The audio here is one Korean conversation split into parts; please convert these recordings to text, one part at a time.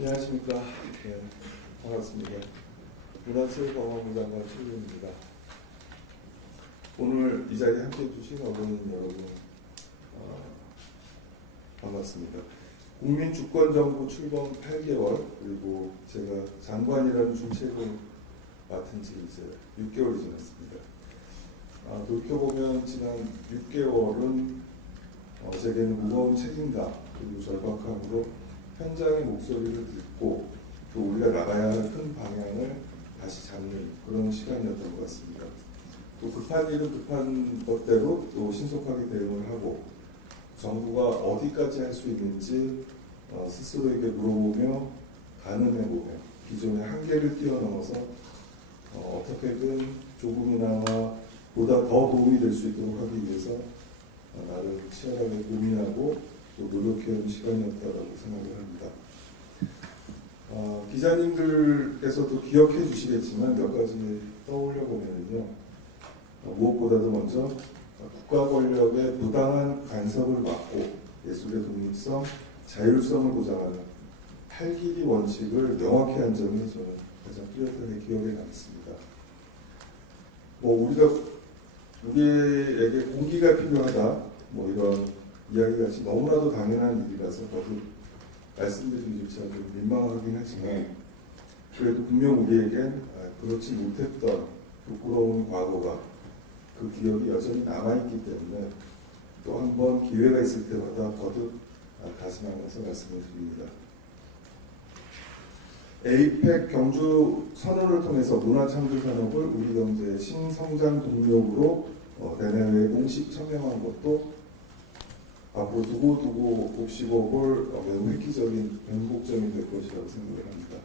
안녕하십니까. 네, 반갑습니다. 문화체육관광부 장관 최규입니다. 오늘 이 자리에 함께해 주신 어린이 여러분 반갑습니다. 국민주권정부 출범 8개월, 그리고 제가 장관이라는 중책을 맡은 지 이제 6개월이 지났습니다. 돌이켜보면 지난 6개월은 제게는 무거운 책임감 그리고 절박함으로 현장의 목소리를 듣고 또 우리가 나가야 할 큰 방향을 다시 잡는 그런 시간이었던 것 같습니다. 또 급한 일은 급한 것대로 또 신속하게 대응을 하고 정부가 어디까지 할 수 있는지 스스로에게 물어보며 가늠해보며 기존의 한계를 뛰어넘어서 어떻게든 조금이나마 보다 더 도움이 될 수 있도록 하기 위해서 나를 치열하게 고민하고 또 노력해온 시간이었다고 생각을 합니다. 기자님들께서도 기억해 주시겠지만 몇 가지 떠올려 보면요. 무엇보다도 먼저 국가 권력의 부당한 간섭을 막고 예술의 독립성, 자율성을 보장하는 8길이 원칙을 명확히 한 점이 저는 가장 뚜렷하게 기억에 남습니다. 우리에게 공기가 필요하다, 이런 이야기같이 너무나도 당연한 일이라서 거듭 말씀드리기조차 좀 민망하긴 하지만 그래도 분명 우리에겐 그렇지 못했던 부끄러운 과거가 그 기억이 여전히 남아있기 때문에 또 한 번 기회가 있을 때마다 거듭 다짐하면서 말씀을 드립니다. 에이펙 경주 선언을 통해서 문화창조산업을 우리 경제의 신성장 동력으로 내내외에 공식 천명한 것도 앞으로 두고두고 곱씹어볼 매우 획기적인 변곡점이 될 것이라고 생각을 합니다.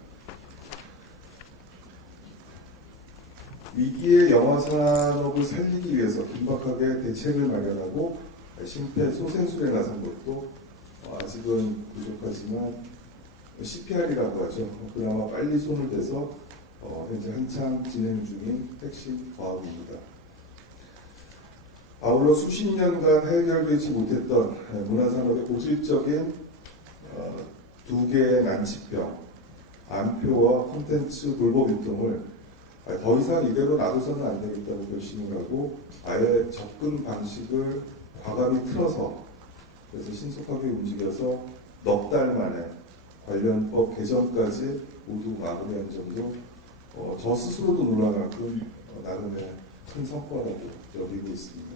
위기의 영화산업을 살리기 위해서 긴박하게 대책을 마련하고 심폐소생술에 나선 것도 아직은 부족하지만 CPR이라고 하죠. 그나마 빨리 손을 대서 현재 한창 진행 중인 핵심 과업입니다. 아울러 수십 년간 해결되지 못했던 문화산업의 고질적인 두 개의 난치병, 안표와 콘텐츠 불법 유통을 더 이상 이대로 놔둬서는 안 되겠다고 결심을 하고 아예 접근 방식을 과감히 틀어서 그래서 신속하게 움직여서 넉 달 만에 관련 법 개정까지 모두 마무리한 점도 저 스스로도 놀랄 만큼 나름의 큰 성과라고 여기고 있습니다.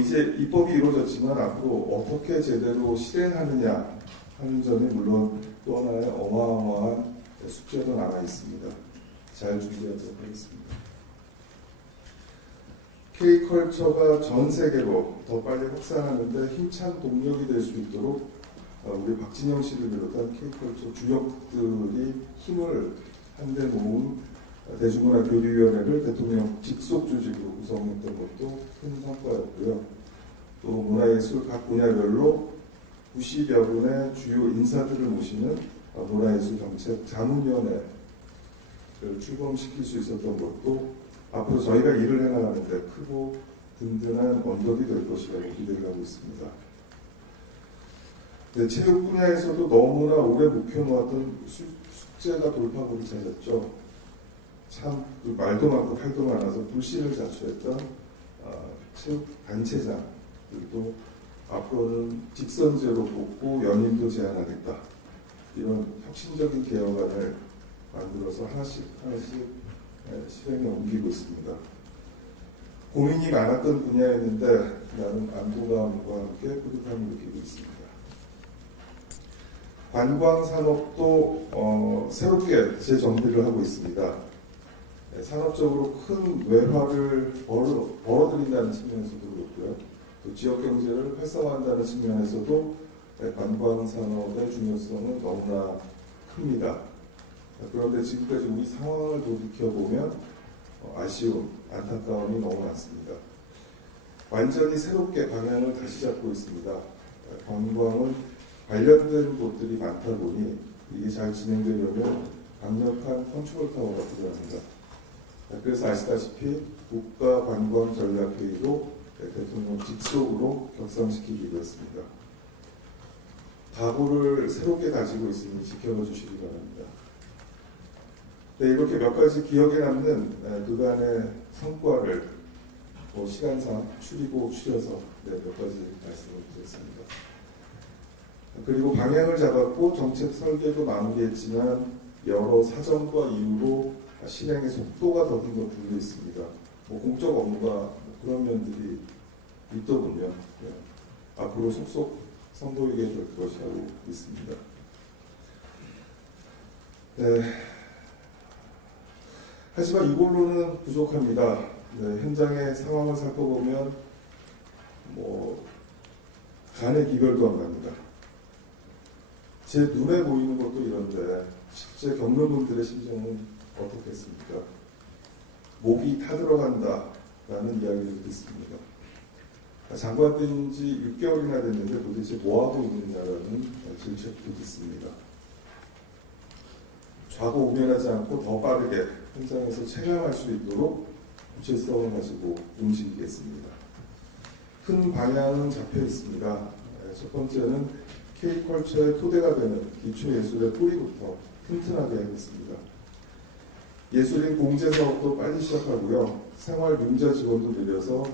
이제 입법이 이루어졌지만 앞으로 어떻게 제대로 실행하느냐 하는 점이 물론 또 하나의 어마어마한 숙제도 남아 있습니다. 잘 준비하도록 하겠습니다. K컬처가 전 세계로 더 빨리 확산하는데 힘찬 동력이 될 수 있도록 우리 박진영 씨를 비롯한 K컬처 주역들이 힘을 한데 모은 대중문화교류위원회를 대통령 직속 조직으로 구성했던 것도 큰 성과였고요. 또 문화예술 각 분야별로 90여 분의 주요 인사들을 모시는 문화예술정책 자문위원회를 출범시킬 수 있었던 것도 앞으로 저희가 일을 해나가는데 크고 든든한 언덕이 될 것이라고 기대를 하고 있습니다. 체육 분야에서도 너무나 오래 묵혀놓았던 숙제가 돌파구를 찾았죠. 참 말도 많고 팔도 많아서 불씨를 자초했던 체육 단체장, 그리고 앞으로는 직선제로 뽑고 연임도 제한하겠다, 이런 혁신적인 개혁안을 만들어서 하나씩 실행에 옮기고 있습니다. 고민이 많았던 분야였는데 나는 안도감과 함께 뿌듯함을 느끼고 있습니다. 관광산업도 새롭게 재정비를 하고 있습니다. 산업적으로 큰 외화를 벌어들인다는 측면에서도 그렇고요. 또 지역경제를 활성화한다는 측면에서도 관광산업의 중요성은 너무나 큽니다. 그런데 지금까지 우리 상황을 돌이켜보면 아쉬움, 안타까움이 너무 많습니다. 완전히 새롭게 방향을 다시 잡고 있습니다. 관광은 관련된 곳들이 많다 보니 이게 잘 진행되려면 강력한 컨트롤 타워가 필요합니다. 그래서 아시다시피 국가관광전략회의도 대통령 직속으로 격상시키기로 했습니다. 각오를 새롭게 가지고 있으니 지켜봐 주시기 바랍니다. 네, 이렇게 몇 가지 기억에 남는 그간의 성과를 시간상 추려서 몇 가지 말씀을 드렸습니다. 그리고 방향을 잡았고 정책 설계도 마무리했지만 여러 사정과 이유로 실행의 속도가 더딘 것들도 있습니다. 공적 업무가 그런 면들이 있더군요. 네. 앞으로 속속 선보이게 될 것이라고 믿습니다. 네. 하지만 이걸로는 부족합니다. 네, 현장의 상황을 살펴보면 간의 기별도 안 갑니다. 제 눈에 보이는 것도 이런데 실제 겪는 분들의 심정은 어떻겠습니까? 목이 타들어간다라는 이야기를 듣습니다. 장관된 지 6개월이나 됐는데 도대체 뭐하고 있느냐라는 질책도 듣습니다. 좌고우면하지 않고 더 빠르게 현장에서 체감할 수 있도록 구체성을 가지고 움직이겠습니다. 큰 방향은 잡혀 있습니다. 첫 번째는 K컬처의 토대가 되는 기초예술의 뿌리부터 튼튼하게 하겠습니다. 예술인 공제 사업도 빨리 시작하고요. 생활 융자 지원도 늘려서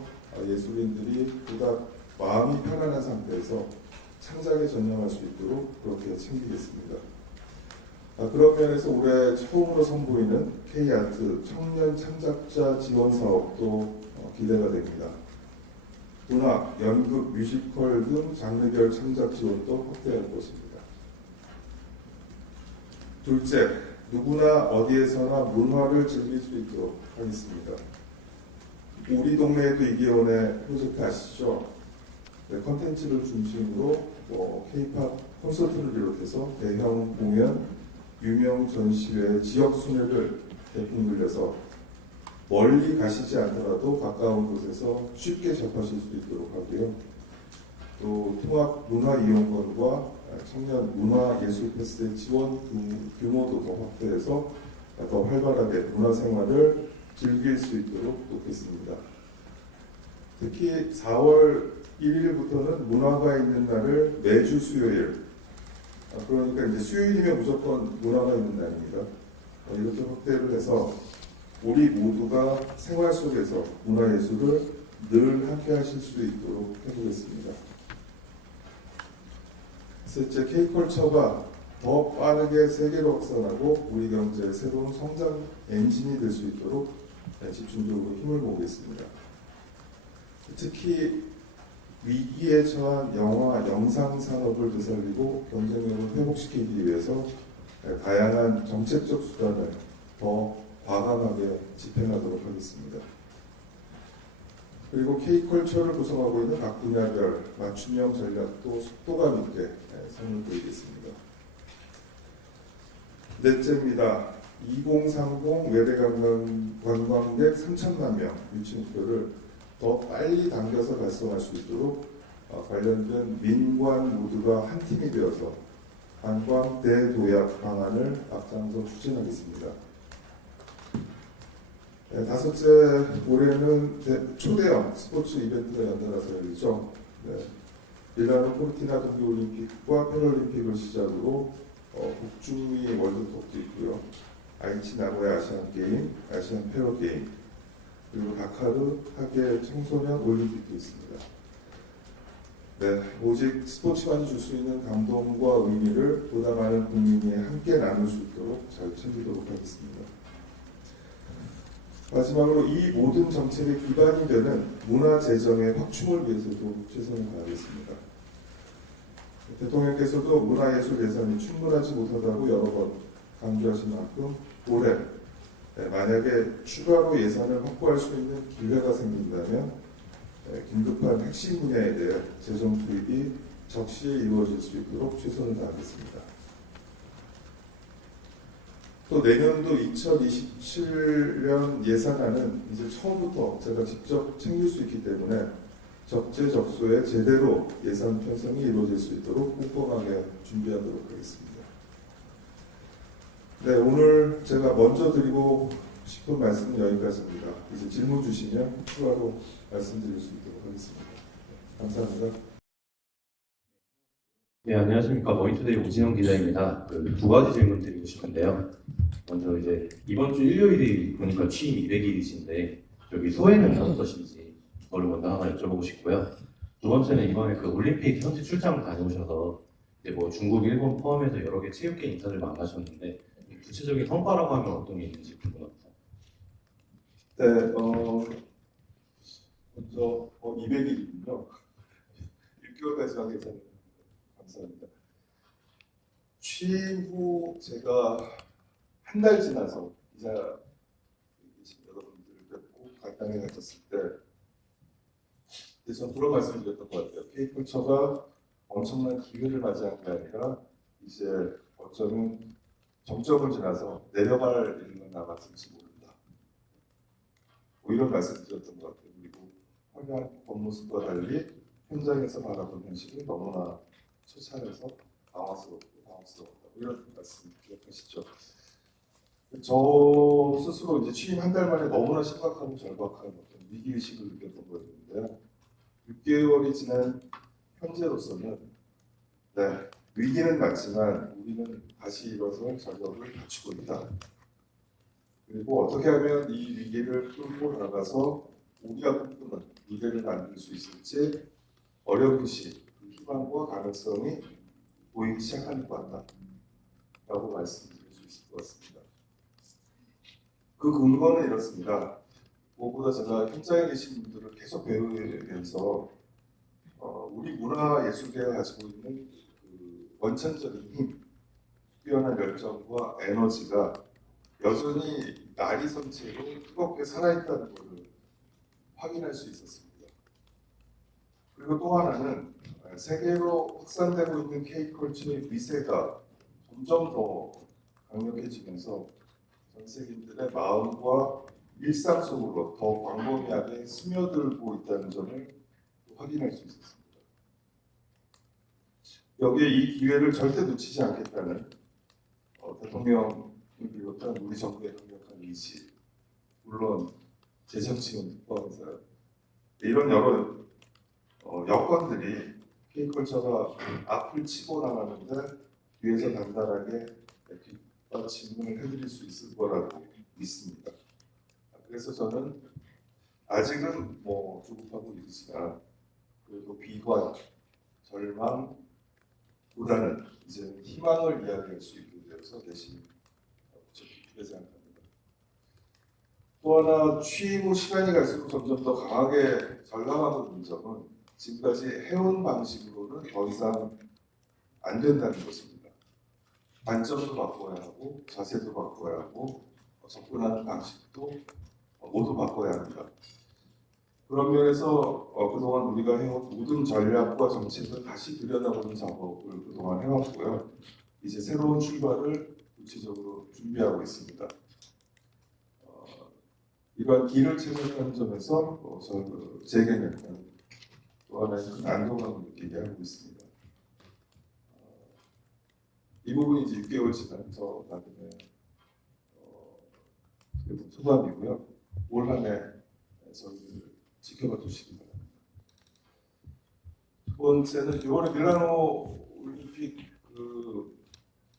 예술인들이 보다 마음이 편안한 상태에서 창작에 전념할 수 있도록 그렇게 챙기겠습니다. 그런 면에서 올해 처음으로 선보이는 K아트 청년 창작자 지원 사업도 기대가 됩니다. 문학, 연극, 뮤지컬 등 장르별 창작 지원도 확대할 것입니다. 둘째, 누구나 어디에서나 문화를 즐길 수 있도록 하겠습니다. 우리 동네에도 이기원의 프로젝트 아시죠? 네, 컨텐츠를 중심으로 K-팝 콘서트를 비롯해서 대형 공연, 유명 전시회 지역 순회를 대폭 늘려서 멀리 가시지 않더라도 가까운 곳에서 쉽게 접하실 수 있도록 하고요. 또 통합 문화 이용권과 청년 문화 예술 패스의 지원 규모도 더 확대해서 더 활발하게 문화 생활을 즐길 수 있도록 돕겠습니다. 특히 4월 1일부터는 문화가 있는 날을 매주 수요일, 그러니까 이제 수요일이면 무조건 문화가 있는 날입니다. 이렇게 확대를 해서 우리 모두가 생활 속에서 문화예술을 늘 함께 하실 수 있도록 해보겠습니다. 셋째, K컬처가 더 빠르게 세계로 확산하고 우리 경제의 새로운 성장 엔진이 될 수 있도록 집중적으로 힘을 모으겠습니다. 특히 위기에 처한 영화, 영상 산업을 되살리고 경쟁력을 회복시키기 위해서 다양한 정책적 수단을 더 과감하게 집행하도록 하겠습니다. 그리고 K컬처를 구성하고 있는 각 분야별 맞춤형 전략도 속도감 있게 선을 보이겠습니다. 넷째입니다. 2030 외대 관광객 3천만 명 유치 목표를 더 빨리 당겨서 달성할 수 있도록 관련된 민관 모두가 한 팀이 되어서 관광 대도약 방안을 앞장서 추진하겠습니다. 네, 다섯째, 올해는 초대형 스포츠 이벤트가 연달아서 열리죠. 네, 밀라노 코르티나 동계올림픽과 패럴림픽을 시작으로 북중미 월드컵도 있고요. 아이치 나고야 아시안게임, 아시안 패러게임, 그리고 다카르 하계 청소년 올림픽도 있습니다. 네, 오직 스포츠만이 줄 수 있는 감동과 의미를 보다 많은 국민이 함께 나눌 수 있도록 잘 챙기도록 하겠습니다. 마지막으로 이 모든 정책의 기반이 되는 문화 재정의 확충을 위해서도 최선을 다하겠습니다. 대통령께서도 문화예술 예산이 충분하지 못하다고 여러 번 강조하신 만큼 올해 만약에 추가로 예산을 확보할 수 있는 기회가 생긴다면 긴급한 핵심 분야에 대해 재정 투입이 적시에 이루어질 수 있도록 최선을 다하겠습니다. 또 내년도 2027년 예산안은 이제 처음부터 제가 직접 챙길 수 있기 때문에 적재적소에 제대로 예산 편성이 이루어질 수 있도록 꼼꼼하게 준비하도록 하겠습니다. 네, 오늘 제가 먼저 드리고 싶은 말씀은 여기까지입니다. 이제 질문 주시면 추가로 말씀드릴 수 있도록 하겠습니다. 감사합니다. 네, 안녕하십니까. 머니투데이 오진영 기자입니다. 두 가지 질문 드리고 싶은데요. 먼저 이제 이번 주 일요일이 보니까 취임 200일이신데 여기 소회는 어떠신지 그걸 먼저 하나 여쭤보고 싶고요. 두 번째는 이번에 올림픽 현지 출장을 다녀오셔서 이제 뭐 중국, 일본 포함해서 여러 개 체육계 인사들 만나셨는데 구체적인 성과라고 하면 어떤 게 있는지 궁금합니다. 네, 먼저 200일이군요. 6개월까지 하게 돼서 감사합니다. 취임 후 제가 한 달 지나서 기자 계신 여러분들을 뵙고 간단히 가졌을 때 저는 그런 말씀을 드렸던 것 같아요. K컬처가 엄청난 기회를 맞이한 게 아니라 이제 어쩌면 정점을 지나서 내려갈 일만 남았을지 모른다. 뭐 이런 말씀을 드렸던 것 같아요. 그리고 화려한 겉모습과 달리 현장에서 바라본 현실이 너무나 처참해서 당황스럽다. 이런 말씀 기억하시죠? 저 스스로 이제 취임 한 달 만에 너무나 심각하고 절박한 어떤 위기의식을 느꼈던 거였는데요. 6개월이 지난 현재로서는 네, 위기는 맞지만 우리는 다시 일어설 자격을 갖추고 있다. 그리고 어떻게 하면 이 위기를 끌고 나가서 우리가 꿈꾸는 미래를 만들 수 있을지 어렴풋이 그 희망과 가능성이 보이기 시작하는 것 같다라고 말씀드릴 수 있을 것 같습니다. 그 근거는 이렇습니다. 무엇보다 제가 현장에 계신 분들을 계속 배우면서 우리 문화 예술계가 가지고 있는 그 원천적인 힘, 뛰어난 열정과 에너지가 여전히 날이 선 채로 뜨겁게 살아있다는 것을 확인할 수 있었습니다. 그리고 또 하나는 세계로 확산되고 있는 K컬처의 위세가 점점 더 강력해지면서 전 세계인들의 마음과 일상 속으로 더 광범위하게 스며들고 있다는 점을 확인할 수 있었습니다. 여기에 이 기회를 절대 놓치지 않겠다는 대통령을 비롯한 우리 정부의 강력한 의지, 물론 재정 지원 포함해서 이런 여러 여건들이 K컬처가 앞을 치고 나가는데 뒤에서 단단하게 뒷받침을 해드릴 수 있을 거라고 믿습니다. 그래서 저는 아직은 뭐 조급하고 이르지만 그래도 비관, 절망보다는 이제 희망을 이야기할 수 있게 되어서 대신 기쁘게 생각합니다. 또 하나 취임 후 시간이 갈수록 점점 더 강하게 절감하고 있는 점은 지금까지 해온 방식으로는 더 이상 안 된다는 것입니다. 관점도 바꿔야 하고 자세도 바꿔야 하고 접근하는 방식도 모두 바꿔야 합니다. 그런 면에서 그동안 우리가 해온 모든 전략과 정책을 다시 들여다보는 작업을 그동안 해왔고요. 이제 새로운 출발을 구체적으로 준비하고 있습니다. 이런 길을 찾아가는 점에서 제게는 또 하나의 큰 안도감을 느끼게 하고 있습니다. 이 부분이 이제 6개월 지나서 나중에 소감이고요. 올 한해 저희를 지켜봐 주시기 바랍니다. 두 번째는 이번에 밀라노 올림픽 그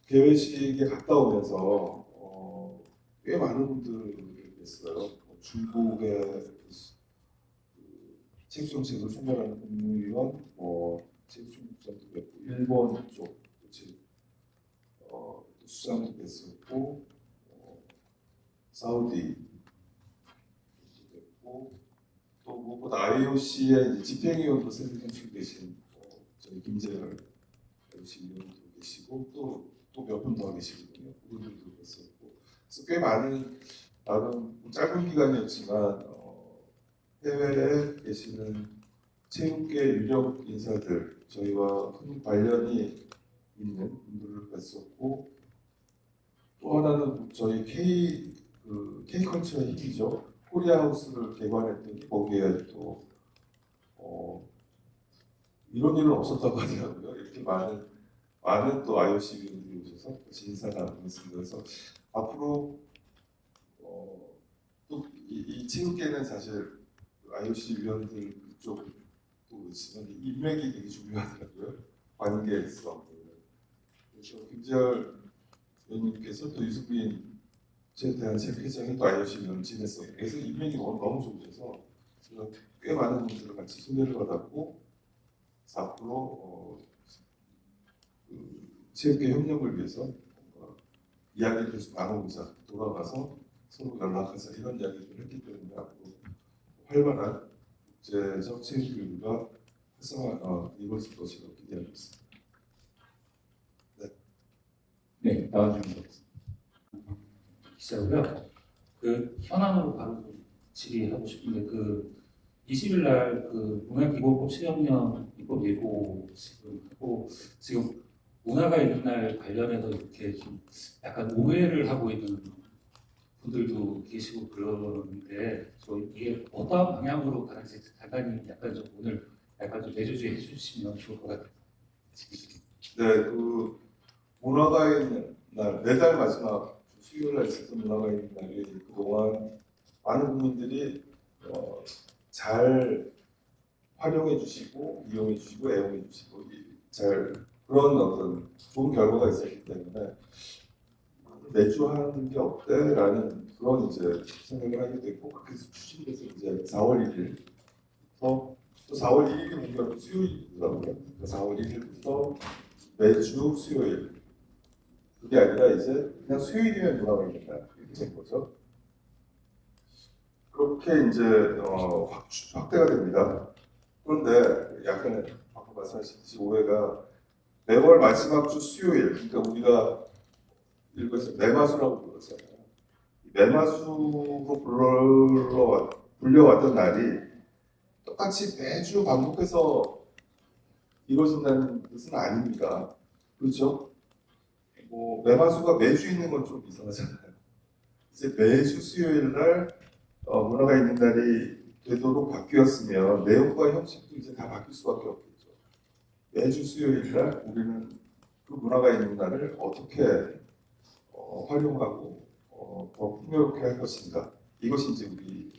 개회식에 갔다 오면서 꽤 많은 분들이 계셨어요. 중국의 체육정책을 총괄하는 국무위원, 체육총국장도 뵙고, 일본 쪽 수장도 뵀었고, 사우디 뵙고, 또 무엇보다 IOC의 집행위원도 새로 선출되신 저희 김재열 IOC 위원도 계시고 또 몇 분 더 계시거든요. 그분들도 뵀었고, 그래서 꽤 많은 나름 짧은 기간이었지만 해외에 계시는 체육계 유력 인사들 저희와 큰 관련이 있는 분들을 뵀었고 또 하나는 저희 K컬처의 힘이죠. 코리아하우스를 개관했더니 거기에 또 이런 일은 없었다고 하더라고요. 이렇게 많은 또 IOC 위원들이 오셔서 같이 인사 나누겠습니다. 그래서 앞으로 또 이 체육계는 사실 IOC 위원들 쪽도 있지만 이 인맥이 되게 중요하더라고요. 관계에서 그래서 김재열 의원님께서 또 유승민 에 대한 세계적인 또 IOC 위원 지냈어요. 그래서 인맥이 너무 좋으셔서 제가 꽤 많은 분들을 같이 소개를 받았고 앞으로 체육계 협력을 위해서 이야기를 계속 나눠보자, 돌아가서 서로 연락해서 이런 이야기를 했기 때문에 앞으로 활발한 국제적 체육교류가 활성화 이루어질 것이라고 기대하고 있습니다. 네, 나와주신 것 기자고요. 그 현안으로 바로 질의하고 싶은데 그 20일 날그 문화기본법 시행령 입법 예고 지금 하고 지금 문화가 있는 날 관련해서 이렇게 좀 약간 오해를 하고 있는 분들도 계시고 그러는데 저 이게 어떠한 방향으로 가는지 간단히 약간 좀 오늘 약간 좀 내주주의 해주시면 좋을 것 같아요. 네, 그 문화가 있는 날 매달 마지막 수요일 날 있었던 문화가 있는 날이 그동안 많은 국민들이 잘 활용해 주시고 이용해 주시고 애용해 주시고 잘 그런 어떤 좋은 결과가 있었기 때문에 매주 하는 게 어때라는 그런 이제 생각을 하게 됐고 그렇게 해서 추진돼서 이제 4월 1일 또 4월 1일이 뭔가 수요일이더라고요. 4월 1일부터 매주 수요일 그게 아니라 이제 그냥 수요일이면 문화가 있는다 이렇게 된 거죠. 그렇게 이제 확대가 됩니다. 그런데 약간 아까 말씀하셨듯이 오해가 매월 마지막 주 수요일, 그러니까 우리가 일부에서 매마수라고 불렀잖아요. 매마수로 불려왔던 날이 똑같이 매주 반복해서 이루어진다는 뜻은 아닙니다. 그렇죠? 뭐 매마수가 매주 있는 건 좀 이상하잖아요. 이제 매주 수요일 날 문화가 있는 날이 되도록 바뀌었으면 내용과 형식도 이제 다 바뀔 수밖에 없겠죠. 매주 수요일 날 우리는 그 문화가 있는 날을 어떻게 활용하고 더 풍요롭게 할 것인가. 이것이 이제 우리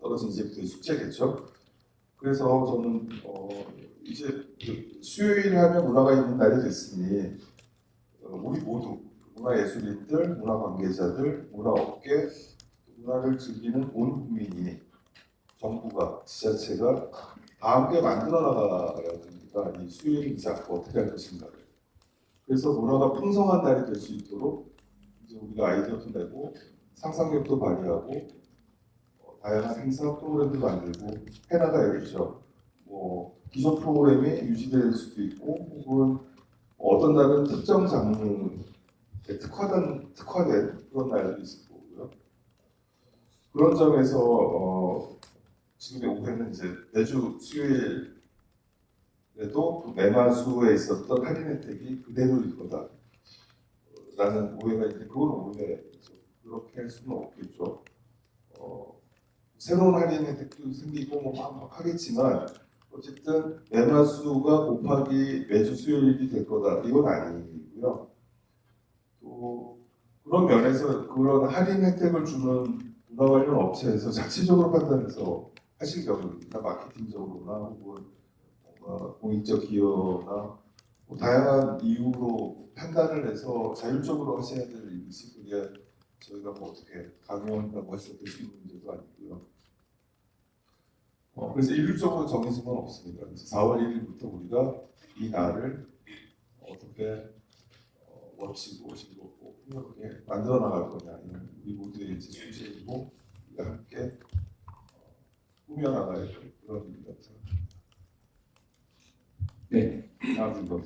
떨어진 이제부터의 숙제겠죠. 그래서 저는 이제 수요일 하면 문화가 있는 날이 됐으니 우리 모두 문화예술인들, 문화관계자들, 문화업계, 문화를 즐기는 온 국민이 정부가, 지자체가 다 함께 만들어 나가야 됩니다. 이 수요일 잡고 어떻게 할 것인가를. 그래서 문화가 풍성한 날이 될 수 있도록 이제 우리가 아이디어도 내고 상상력도 발휘하고 다양한 행사 프로그램도 만들고 해나가야겠죠. 뭐 기존 프로그램이 유지될 수도 있고 혹은 어떤 날은 특정 장르에 특화된 그런 날도 있을 거고요. 그런 점에서 지금의 오해는 이제 매주 수요일에도 그 매마수에 있었던 할인 혜택이 그대로일 거다라는 오해가 있는데 그건 오해죠. 그렇게 할 수는 없겠죠. 새로운 할인 혜택도 생기고 막 하겠지만 어쨌든 매마수가 곱하기 매주 수요일이 될 거다 이건 아니고요. 또 그런 면에서 그런 할인 혜택을 주는 문화 관련 업체에서 자체적으로 판단해서 하실 경우입니다. 마케팅적으로나 혹은 뭔가 공익적 기여나 뭐 다양한 이유로 판단을 해서 자율적으로 하셔야 될 일이지 그게 저희가 뭐 어떻게 강요한다고 해서 될 수 있는 문제도 아니고요. 그래서 일률적으로 정해진 건 없습니다. 그래서 4월 1일부터 우리가 이 날을 어떻게 멋지고 즐겁고 풍요롭게 만들어 나갈 거냐 이런 우리 모두의 이제 숙제이고 우리가 함께 꾸며 나가야 될 그런 일이라고 생각합니다. 네, 다음 분.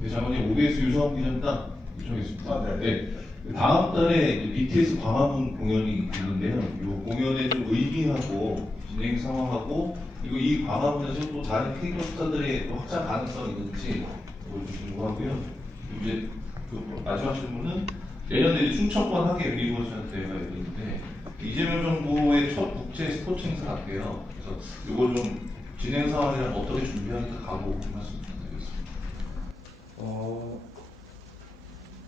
네, 장관님 OBS 유성 기자입니다. 요청했습니다. 네. 다음 달에 BTS 광화문 공연이 있는데요. 이 공연의 좀 의미하고 진행 상황하고 그리고 이 광화문에서 또 다른 K-pop 스타들의 또 확장 가능성이 있는지 보여주시려고 하고요. 이제 그 마지막 질문은 내년에 충청권 하계 유니버셜 대회가 열리는데 이재명 정부의 첫 국제 스포츠 행사 같아요. 그래서 이거 좀 진행 상황이랑 어떻게 준비하는지 가고 말씀 부탁드리겠습니다.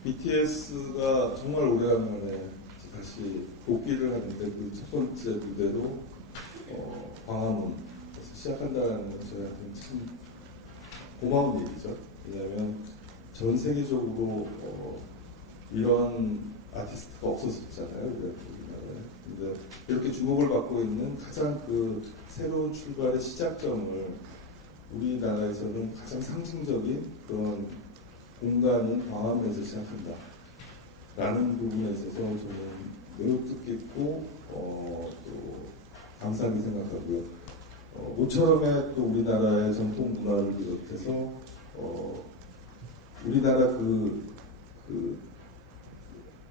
BTS가 정말 오래간만에 다시 복귀를 하는데 그 첫 번째 무대로 광화문에서 시작한다는 건 저희한테는 참 고마운 얘기죠. 왜냐하면 전 세계적으로 이런 아티스트가 없었었잖아요. 우리나라에. 근데 이렇게 주목을 받고 있는 가장 그 새로운 출발의 시작점을 우리나라에서는 가장 상징적인 그런 공간인 광화문에서 시작한다. 라는 부분에 있어서 저는 매우 뜻깊고 또 감사하게 생각하고요. 모처럼의 또 우리나라의 전통 문화를 비롯해서 우리나라 그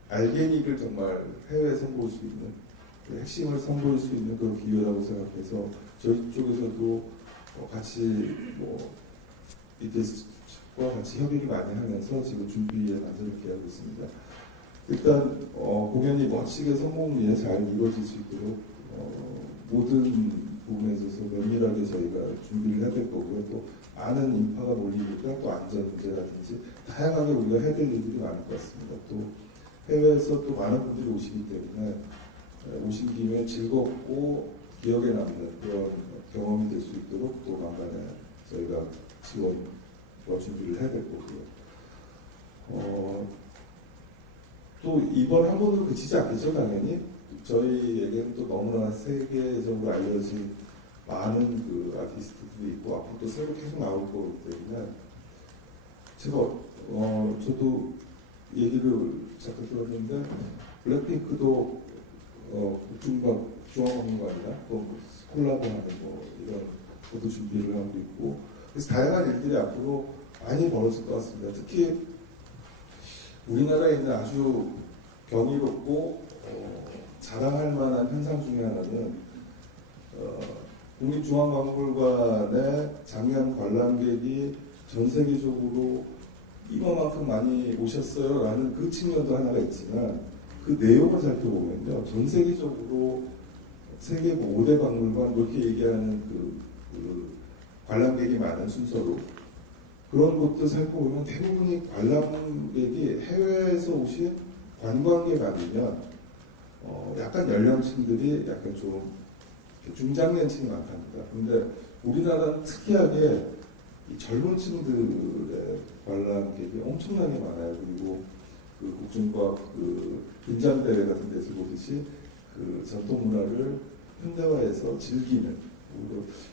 알게닉을 정말 해외에 선보일 수 있는 그 핵심을 선보일 수 있는 그런 기회라고 생각해서 저희 쪽에서도 같이 BTS과 같이 협의를 많이 하면서 지금 준비에 완전히 기하고 있습니다. 일단 공연이 멋지게 성공리에 잘 이루어질 수 있도록 모든 부분에 있어서 면밀하게 저희가 준비를 해야 될 거고요. 또 많은 인파가 몰리니까 또 안전 문제라든지 다양하게 우리가 해야 될 일들이 많을 것 같습니다. 또 해외에서 또 많은 분들이 오시기 때문에 오신 김에 즐겁고 기억에 남는 그런 경험이 될 수 있도록 또 만간에 저희가 지원과 준비를 해야 될 거고요. 또 이번 한 번으로 그치지 않겠죠, 당연히. 저희에게는 또 너무나 세계적으로 알려진 많은 그 아티스트들이 있고 앞으로 또 새로 계속 나올 거기 때문에 제가 저도 얘기를 잠깐 들었는데 블랙핑크도 중앙공간이나 또 콜라보하는 이런 것도 준비를 하고 있고 그래서 다양한 일들이 앞으로 많이 벌어질 것 같습니다. 특히 우리나라에 있는 아주 경이롭고 자랑할 만한 현상 중에 하나는 국립중앙박물관에 작년 관람객이 전 세계적으로 이만큼 많이 오셨어요 라는 그 측면도 하나가 있지만 그 내용을 살펴보면요 전 세계적으로 세계 5대 박물관 이렇게 얘기하는 그 관람객이 많은 순서로 그런 것도 살펴보면 대부분이 관람객이 해외에서 오신 관광객 아니면 약간 연령층들이 약간 좀 중장년층이 많답니다. 근데 우리나라는 특이하게 이 젊은 층들의 관람객이 엄청나게 많아요. 그리고 그 국중과학 그 분장대회 같은 데서 보듯이 그 전통 문화를 현대화해서 즐기는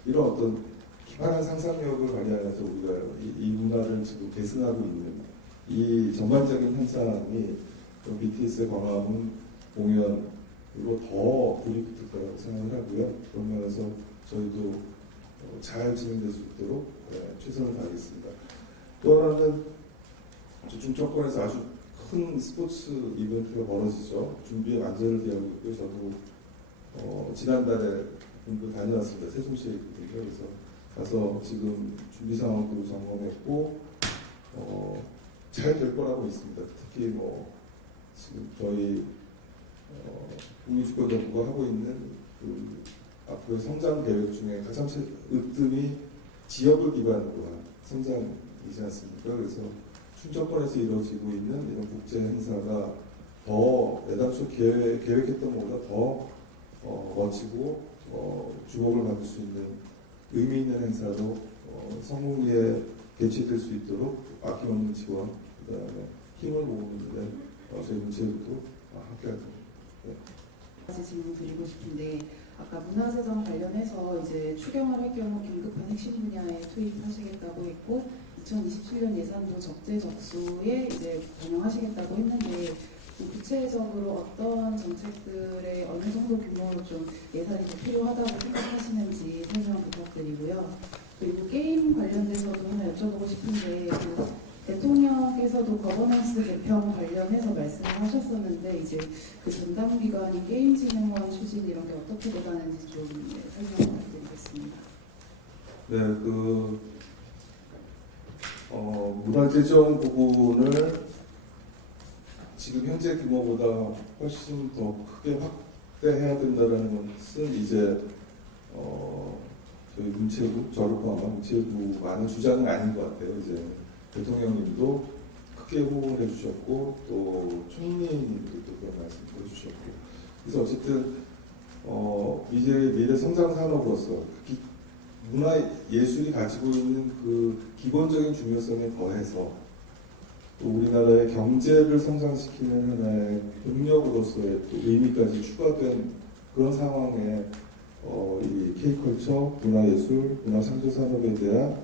이런 어떤 기발한 상상력을 발휘하면서 우리가 이 문화를 지금 계승하고 있는 이 전반적인 현상이 BTS의 광화문 공연으로 더 불이붙을 거라고 생각을 하고요. 그런 면에서 저희도 잘 진행될 수 있도록 최선을 다하겠습니다. 또 하나는 중정권에서 아주 큰 스포츠 이벤트가 벌어지죠. 준비에 만전을 기하고 있고요. 저도 지난달에 분도 다녀왔습니다. 세종시에 있거든요. 그래서 가서 지금 준비 상황도 점검했고 잘 될 거라고 있습니다. 특히 지금 저희 국민주권정부가 하고 있는 그 앞으로의 성장 계획 중에 가장 으뜸이 지역을 기반으로 한 성장이지 않습니까? 그래서 충청권에서 이루어지고 있는 이런 국제 행사가 더 애당초 계획했던 것보다 더 멋지고 주목을 받을 수 있는 의미 있는 행사로 성공리에 개최될 수 있도록 아낌없는 지원, 그다음에 힘을 모으는데 저희 문체부도 함께할 겁니다. 가지 질문 드리고 싶은데 아까 문화재정 관련해서 이제 추경을 할 경우 긴급한 핵심 분야에 투입하시겠다고 했고 2027년 예산도 적재적소에 이제 반영하시겠다고 했는데 구체적으로 어떤 정책들의 어느 정도 규모로 좀 예산이 더 필요하다고 생각하시는지 설명 부탁드리고요. 그리고 게임 관련돼서도 하나 여쭤보고 싶은데 그 대통령께서도 거버넌스 개편 관련해서 말씀을 하셨었는데 이제 그 전담기관인 게임진흥원 추진 이런 게 어떻게 돼가는지 좀 설명 부탁드리겠습니다. 네, 문화재정 부분을 지금 현재 규모보다 훨씬 더 크게 확대해야 된다는 것은 이제 저희 문체부, 저를 포함한 문체부만의 주장은 아닌 것 같아요. 이제 대통령님도 크게 호응을 해주셨고 또 총리님도 또 그런 말씀 해주셨고 그래서 어쨌든 이제 미래 성장 산업으로서 문화 예술이 가지고 있는 그 기본적인 중요성에 더해서 또 우리나라의 경제를 성장시키는 하나의 동력으로서의 또 의미까지 추가된 그런 상황에 이 K컬처, 문화예술, 문화창조산업에 대한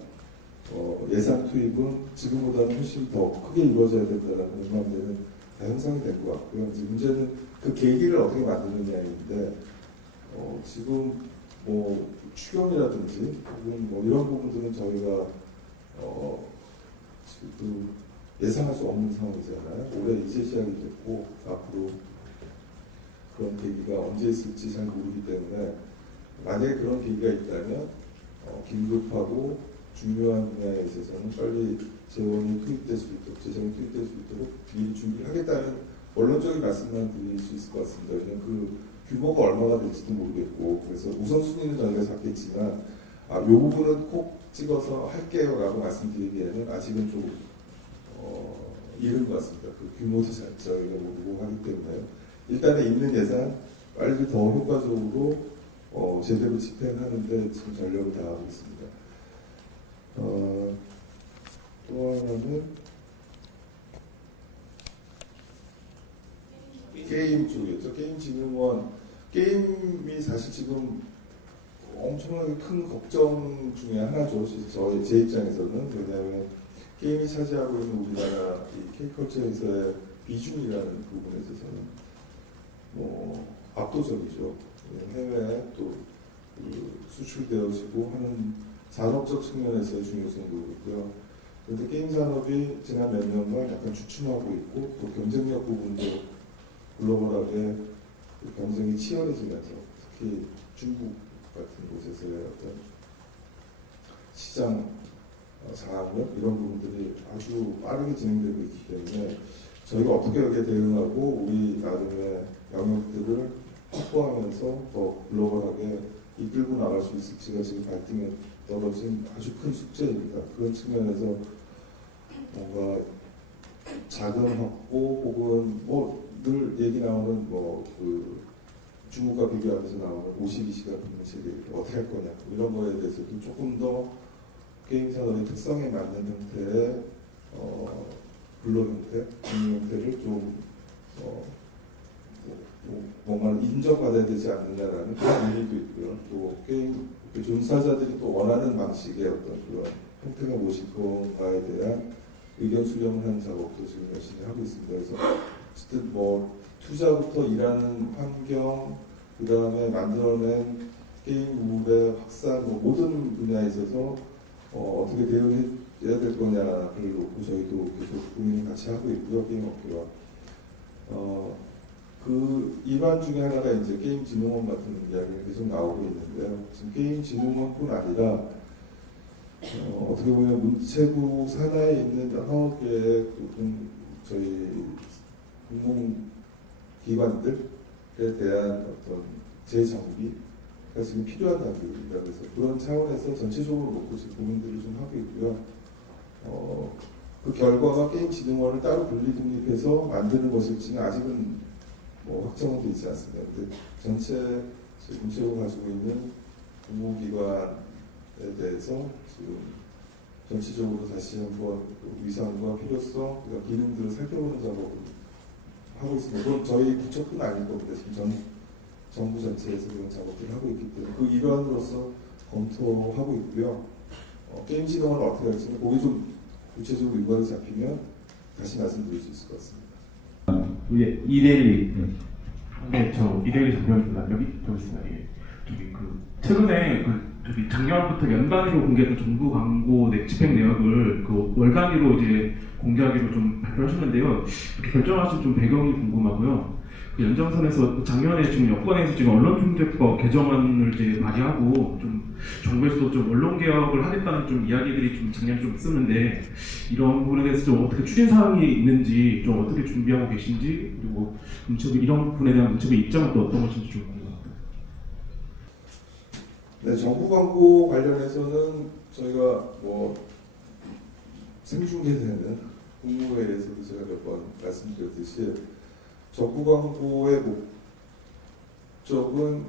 예산 투입은 지금보다는 훨씬 더 크게 이루어져야 된다는 공감대는 다 형성이 된 것 같고요. 이제 문제는 그 계기를 어떻게 만드느냐인데 지금 뭐 추경이라든지 혹은 뭐 이런 부분들은 저희가 지금 예상할 수 없는 상황이잖아요. 올해 이제 시작이 됐고 앞으로 그런 계기가 언제 있을지 잘 모르기 때문에 만약에 그런 계기가 있다면 긴급하고 중요한 분야에 있어서는 빨리 재원이 투입될 수 있도록 재정이 투입될 수 있도록 미리 준비를 하겠다는 원론적인 말씀만 드릴 수 있을 것 같습니다. 왜냐하면 그 규모가 얼마나 될지도 모르겠고 그래서 우선순위는 저희가 잡겠지만 요 부분은 꼭 찍어서 할게요 라고 말씀드리기에는 아직은 좀 이른 것 같습니다. 그 규모도 저희가 모르고 하기 때문에 일단은 있는 예산 빨리 더 효과적으로 제대로 집행하는데 지금 전력을 다하고 있습니다. 또 하나는 게임 쪽이었죠. 게임진흥원 게임이 사실 지금 엄청나게 큰 걱정 중에 하나죠. 제 입장에서는 왜냐하면 게임이 차지하고 있는 우리나라 이 K컬처에서의 비중이라는 부분에 있어서는 뭐 압도적이죠. 해외에 또 수출되어지고 하는 산업적 측면에서의 중요성도 있고요. 그런데 게임 산업이 지난 몇 년간 약간 주춤하고 있고 또 경쟁력 부분도 글로벌하게 경쟁이 치열해지면서 특히 중국 같은 곳에서의 어떤 시장 장악력 이런 부분들이 아주 빠르게 진행되고 있기 때문에 저희가 어떻게 여기에 대응하고 우리 나름의 영역들을 확보하면서 더 글로벌하게 이끌고 나갈 수 있을지가 지금 발등에 떨어진 아주 큰 숙제입니다. 그런 측면에서 뭔가 자금 확보 혹은 뭐 늘 얘기 나오는 그 중국과 비교하면서 나오는 52시간 근무 체계 어떻게 할 거냐 이런 거에 대해서도 조금 더 게임 산업의 특성에 맞는 형태의 근로 형태, 근무 형태를 좀 뭔가 인정받아야 되지 않느냐라는 그런 의미도 있고요. 또 게임 종사자들이 또 원하는 방식의 어떤 그런 형태가 무엇일 건가에 대한 의견 수렴을 하는 작업도 지금 열심히 하고 있습니다. 그래서 어쨌든 뭐 투자부터 일하는 환경, 그 다음에 만들어낸 게임 우물의 확산, 뭐 모든 분야에 있어서 어떻게 대응해야 될 거냐를 놓고 저희도 계속 고민을 같이 하고 있고요. 게임 업계와. 그 일환 중에 하나가 이제 게임진흥원 같은 이야기가 계속 나오고 있는데요. 지금 게임진흥원뿐 아니라 어떻게 보면 문체부 산하에 있는 여러 개의 저희 공공기관들에 대한 어떤 재정비가 지금 필요한 단계입니다. 그래서 그런 차원에서 전체적으로 놓고 지금 고민들을 좀 하고 있고요. 그 결과가 게임진흥원을 따로 분리독립해서 만드는 것일지는 아직은 뭐 확정은 되어 있지 않습니다. 근데 전체 문체부가 가지고 있는 공공기관에 대해서 지금 전체적으로 다시 한번 위상과 필요성, 그러니까 기능들을 살펴보는 작업을 하고 있습니다. 그럼 저희 부처뿐 아닐 겁니다. 지금 정부 전체에서 그런 작업들을 하고 있기 때문에 그 일환으로서 검토하고 있고요. 게임진흥원을 어떻게 할지는 그게 좀 구체적으로 일관이 잡히면 다시 말씀드릴 수 있을 것 같습니다. 이대리, 네, 저 이대리 장병입니다. 여기 있습니다. 예. 최근에 작년부터 연간으로 공개했던 정부 광고 집행 내역을 월간으로 이제 공개하기로 좀 발표하셨는데요. 결정하신 좀 배경이 궁금하고요. 연장선에서 작년에 지금 여권에서 지금 언론중재법 개정안을 이제 발의하고 좀 정부에서도 좀 언론 개혁을 하겠다는 좀 이야기들이 좀 작년에 좀 있었는데 이런 부분에 대해서 좀 어떻게 추진 사항이 있는지 좀 어떻게 준비하고 계신지 그리고 문체부 이런 부분에 대한 문체부의 입장은 또 어떤 것인지 좀 궁금합니다. 네, 정부 광고 관련해서는 저희가 뭐 생중계되는 국무회의에서도 제가 몇 번 말씀드렸듯이 정부 광고의 목적은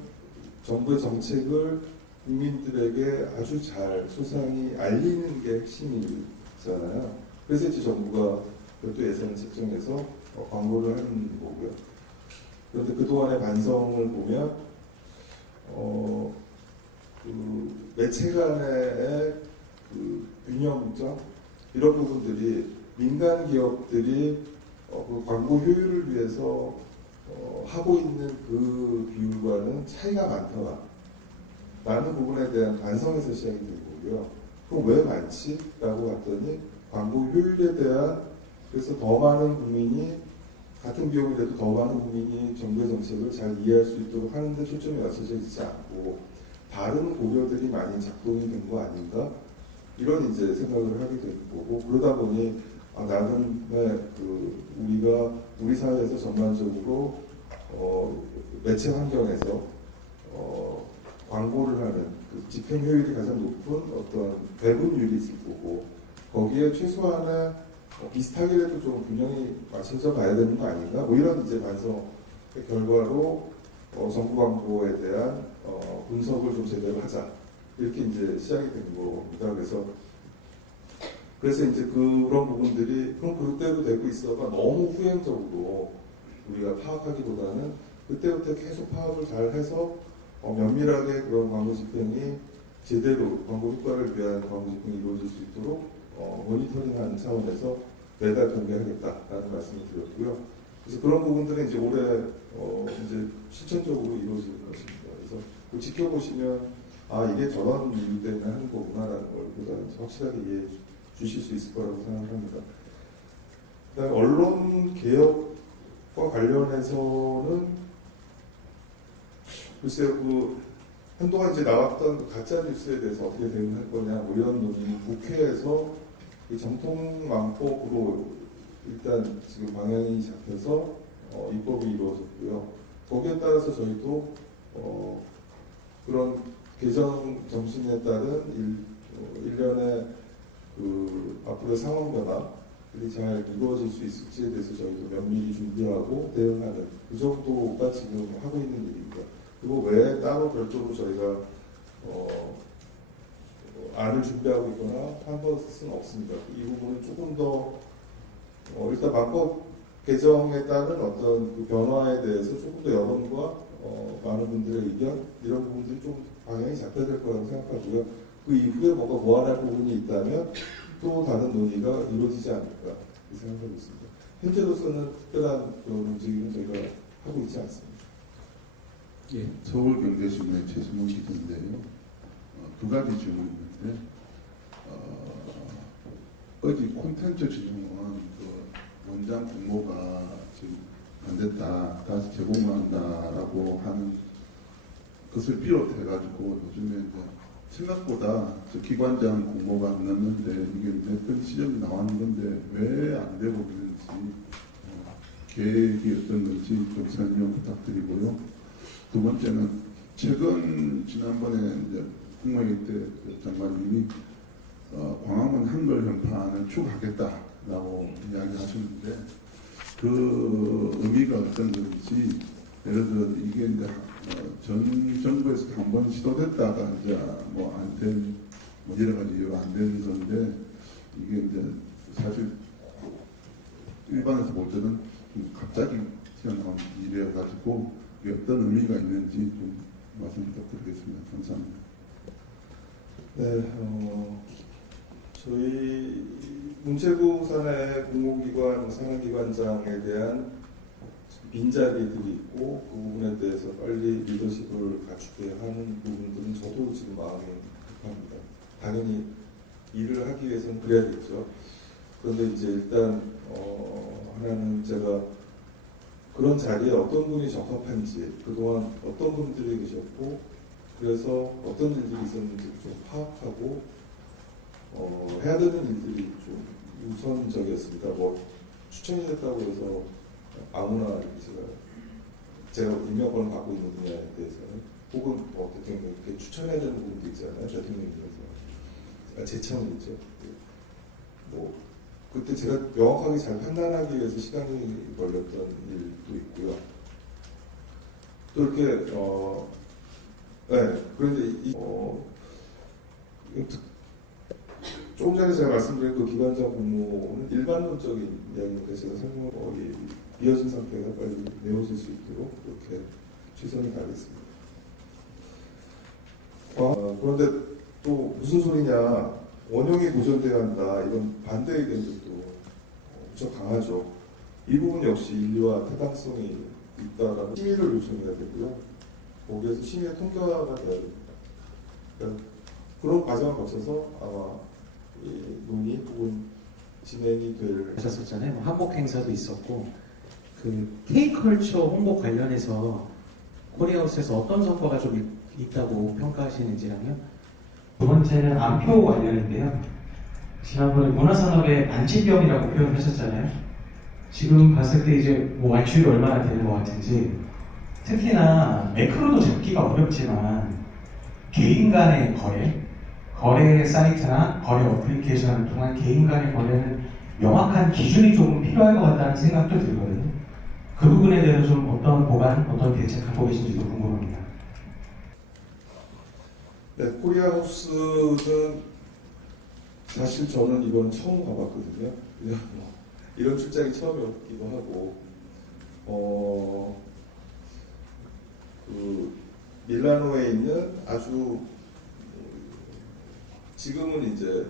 정부의 정책을 국민들에게 아주 잘 소상히 알리는 게 핵심이잖아요. 그래서 이제 정부가 그것도 예산을 책정해서 광고를 하는 거고요. 그런데 그동안의 반성을 보면 그 매체 간의 그 균형점 이런 부분들이 민간 기업들이 그 광고 효율을 위해서 하고 있는 그 비율과는 차이가 많더라. 라는 부분에 대한 반성에서 시작이 된 거고요. 그럼 왜 많지? 라고 봤더니 광고 효율에 대한 그래서 더 많은 국민이 같은 비용이라도 더 많은 국민이 정부의 정책을 잘 이해할 수 있도록 하는데 초점이 맞춰져 있지 않고 다른 고려들이 많이 작동이 된 거 아닌가? 이런 이제 생각을 하게 된 거고 그러다 보니 나름의 그 우리 사회에서 전반적으로 매체 환경에서 광고를 하는 그 집행 효율이 가장 높은 어떤 배분율이 있을 거고 거기에 최소한의 비슷하게라도 좀 균형이 맞춰져 가야 되는 거 아닌가? 뭐 이런 이제 반성의 결과로 정부 광고에 대한 분석을 좀 제대로 하자 이렇게 이제 시작이 된 겁니다. 그래서 이제 그런 부분들이 그럼 그때도 되고 있어가 너무 후행적으로 우리가 파악하기보다는 그때부터 계속 파악을 잘 해서 면밀하게 그런 광고 집행이 제대로 광고 효과를 위한 광고 집행이 이루어질 수 있도록 모니터링하는 차원에서 매달 공개하겠다라는 말씀을 드렸고요. 그래서 그런 부분들은 이제 올해 이제 실천적으로 이루어질 것입니다. 그래서 지켜보시면 이게 저런 이유 때문에 하는 거구나라는 걸 보다 확실하게 이해해 주실 수 있을 거라고 생각합니다. 그다음에 언론 개혁과 관련해서는 글쎄요, 한동안 이제 나왔던 가짜 뉴스에 대해서 어떻게 대응할 거냐, 뭐 이런 논의 국회에서 이 정통망법으로 일단 지금 방향이 잡혀서 입법이 이루어졌고요. 거기에 따라서 저희도 그런 개정 정신에 따른 일련의 그 앞으로의 상황 변화들이 잘 이루어질 수 있을지에 대해서 저희도 면밀히 준비하고 대응하는 그 정도가 지금 하고 있는 일입니다. 그리고 왜 따로 별도로 저희가 안을 준비하고 있거나 한 것은 없습니다. 이 부분은 조금 더 일단 방법 개정에 따른 어떤 그 변화에 대해서 조금 더 여론과 많은 분들의 의견 이런 부분들이 좀 방향이 잡혀야 될 거라고 생각하고요. 그 이후에 뭔가 보완할 부분이 있다면 또 다른 논의가 이루어지지 않을까 생각하고 있습니다. 현재로서는 특별한 그런 움직임은 저희가 하고 있지 않습니다. 예, 서울경제신문의 최승훈 기자인데요. 두 가지 질문이 있는데 어제 콘텐츠 진흥원 그 원장 공모가 지금 안 됐다, 다시 제공을 한다라고 하는 것을 비롯해가지고 요즘에 이제 생각보다 저 기관장 공모가 안 났는데 이게 몇번 시정이 나왔는 건데 왜 안 되고 있는지 계획이 어떤 건지 좀 설명 부탁드리고요. 두 번째는 최근 지난번에 이제 국무회의 때 장관님이 광화문 한글 현판을 추가하겠다라고 이야기하셨는데 그 의미가 어떤 건지 예를 들어 이게 이제 전 정부에서 한 번 시도됐다가 이제 뭐 안 된 뭐 여러 가지 이유로 안 된 건데 이게 이제 사실 일반에서 볼 때는 좀 갑자기 튀어나온 일이어 가지고 이게 어떤 의미가 있는지 좀 말씀 부탁드리겠습니다. 감사합니다. 네, 저희 문체부 산하의 공공기관 산하기관장에 대한 빈자리들이 있고 그 부분에 대해서 빨리 리더십을 갖추게 하는 부분들은 저도 지금 마음이 급합니다. 당연히 일을 하기 위해서는 그래야겠죠. 그런데 이제 일단 하나는 제가 그런 자리에 어떤 분이 적합한지 그동안 어떤 분들이 계셨고 그래서 어떤 일들이 있었는지 좀 파악하고 해야 되는 일들이 좀 우선적이었습니다. 뭐 추천이 됐다고 해서 아무나 제가 임명권을 갖고 있는 분야에 대해서는 혹은 뭐 대통령께 추천해야 되는 부분도 있잖아요. 대통령님께서 제청이 있죠. 뭐 그때 제가 명확하게 잘 판단하기 위해서 시간이 걸렸던 일도 있고요. 또 이렇게 네, 그런데 조금 전에 제가 말씀드린 그 기관장 공모는 일반론적인 이야기인데 제가 설명을 이어진 상태가 빨리 내어질 수 있도록 그렇게 최선을 다하겠습니다. 그런데 또 무슨 소리냐, 원형이 보존돼야 한다 이런 반대 의견들도 무척 강하죠. 이 부분 역시 인리와 타당성이 있다라는 심의를 요청해야 되고요. 거기에서 심의의 통과가 돼야 됩니다. 그러니까 그런 과정을 거쳐서 아마 이 논의 혹은 진행이 될. 하셨었잖아요. 뭐 한복 행사도 있었고 그 K컬처 홍보 관련해서 코리아하우스에서 어떤 성과가 좀 있다고 평가하시는지랑요. 두 번째는 안표 관련인데요. 지난번에 문화산업의 만취병이라고 표현하셨잖아요. 지금 봤을 때 이제 뭐 완출이 얼마나 되는 것 같은지, 특히나 매크로도 잡기가 어렵지만 개인 간의 거래 사이트나 거래 어플리케이션을 통한 개인 간의 거래는 명확한 기준이 조금 필요할 것 같다는 생각도 들거든요. 그 부분에 대해서 좀 어떤 보관, 어떤 대책 갖고 계신지도 궁금합니다. 네, 코리아하우스는 사실 저는 이번 처음 가봤거든요. 그냥 뭐 이런 출장이 처음이었기도 하고, 그 밀라노에 있는 아주 지금은 이제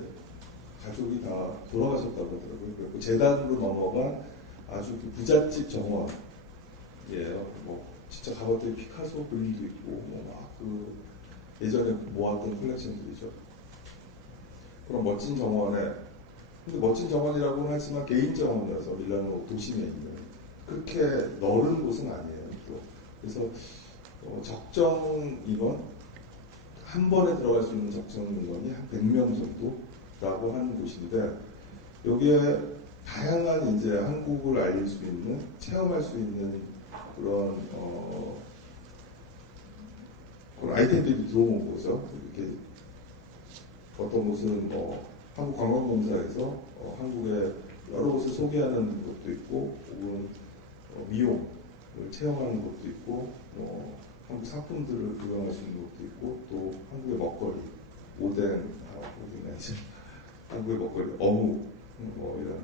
가족이 다 돌아가셨다고 하더라고요. 그리고 재단으로 넘어간 아주 그 부잣집 정원이에요. 뭐 진짜 가봤더니 피카소 그림도 있고, 뭐 막 그 예전에 모았던 컬렉션들이죠. 그런 멋진 정원에, 근데 멋진 정원이라고는 하지만 개인 정원이라서 밀라노 도심에 있는 그렇게 넓은 곳은 아니에요. 또. 그래서 적정 인원, 한 번에 들어갈 수 있는 적정 인원이 한 100명 정도라고 하는 곳인데, 여기에 다양한 이제 한국을 알릴 수 있는, 체험할 수 있는 그런 그런 아이템들이 들어온 거죠. 이렇게 어떤 곳은 한국관광공사에서 한국의 여러 곳을 소개하는 것도 있고, 혹은 미용을 체험하는 것도 있고, 한국 상품들을 구경할 수 있는 것도 있고, 또 한국의 먹거리, 오뎅이 아니죠. 한국의 먹거리, 어묵, 뭐 이런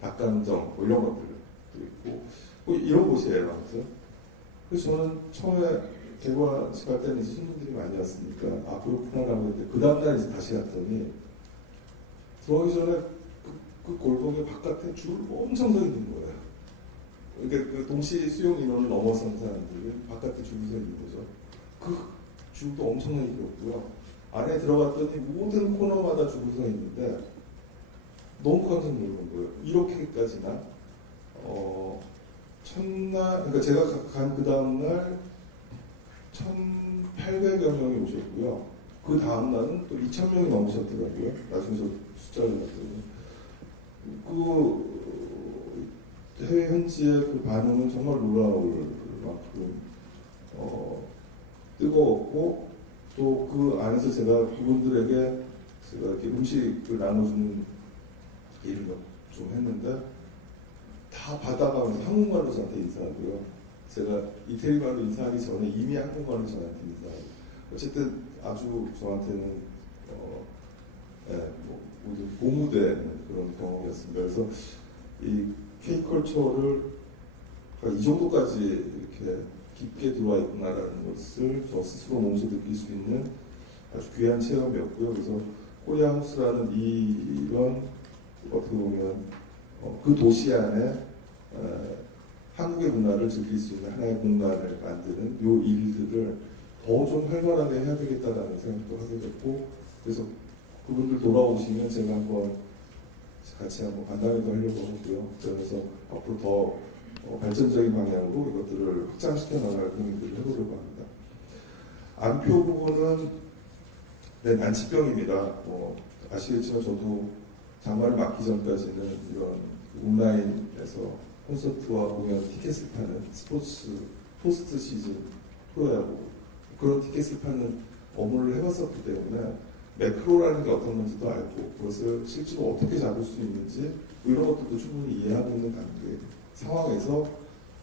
닭강정, 뭐 이런 것들도 있고, 뭐 이런 곳이에요, 아무튼. 그래서 저는 처음에 개관식 때는 이제 손님들이 많이 왔으니까 아 그렇구나라고 했는데, 그 다음날 이제 다시 갔더니 들어가기 전에 그 골목에 바깥에 줄을 엄청 서 있는 거예요. 그러니까 그 동시 수용 인원을 넘어선 사람들이 바깥에 줄을 서 있는 거죠. 그 줄도 엄청나게 길었고요. 안에 들어갔더니 모든 코너마다 줄을 서 있는데 너무 깜짝 놀란 거예요. 이렇게까지나 첫날, 그러니까 제가 간 그 다음날 1,800여 명이 오셨고요. 그 다음날은 또 2,000명이 넘으셨더라고요. 나중에 저 숫자를 봤더니. 그 해외 현지의 그 반응은 정말 놀라울 만큼 뜨거웠고, 또 그 안에서 제가 그분들에게 제가 이렇게 음식을 나눠주는 일을 좀 했는데, 다 받아가면서 한국말로 저한테 인사하고요. 제가 이태리말로 인사하기 전에 이미 한국말로 저한테 인사하고, 어쨌든 아주 저한테는 뭐 고무된 그런 경험이었습니다. 그래서 이 K컬처를 이 정도까지 이렇게 깊게 들어와 있구나라는 것을 저 스스로 몸소 느낄 수 있는 아주 귀한 체험이었고요. 그래서 코리아하우스라는 이런 어떻게 보면 그 도시 안에 한국의 문화를 즐길 수 있는 하나의 공간을 만드는 요 일들을 더 좀 활발하게 해야 되겠다라는 생각도 하게 됐고, 그래서 그분들 돌아오시면 제가 한번 같이 한번 간담회도 하려고 하고요. 그래서 앞으로 더 발전적인 방향으로 이것들을 확장시켜 나갈 고민들을 해보려고 합니다. 안표 부분은 난치병입니다. 아시겠지만 저도 장마를 맞기 전까지는 이런 온라인에서 콘서트와 공연 티켓을 파는 스포츠 포스트 시즌 프로야구 그런 티켓을 파는 업무를 해봤었기 때문에 매크로라는 게 어떤 건지도 알고, 그것을 실제로 어떻게 잡을 수 있는지 이런 것들도 충분히 이해하고 있는 단계 상황에서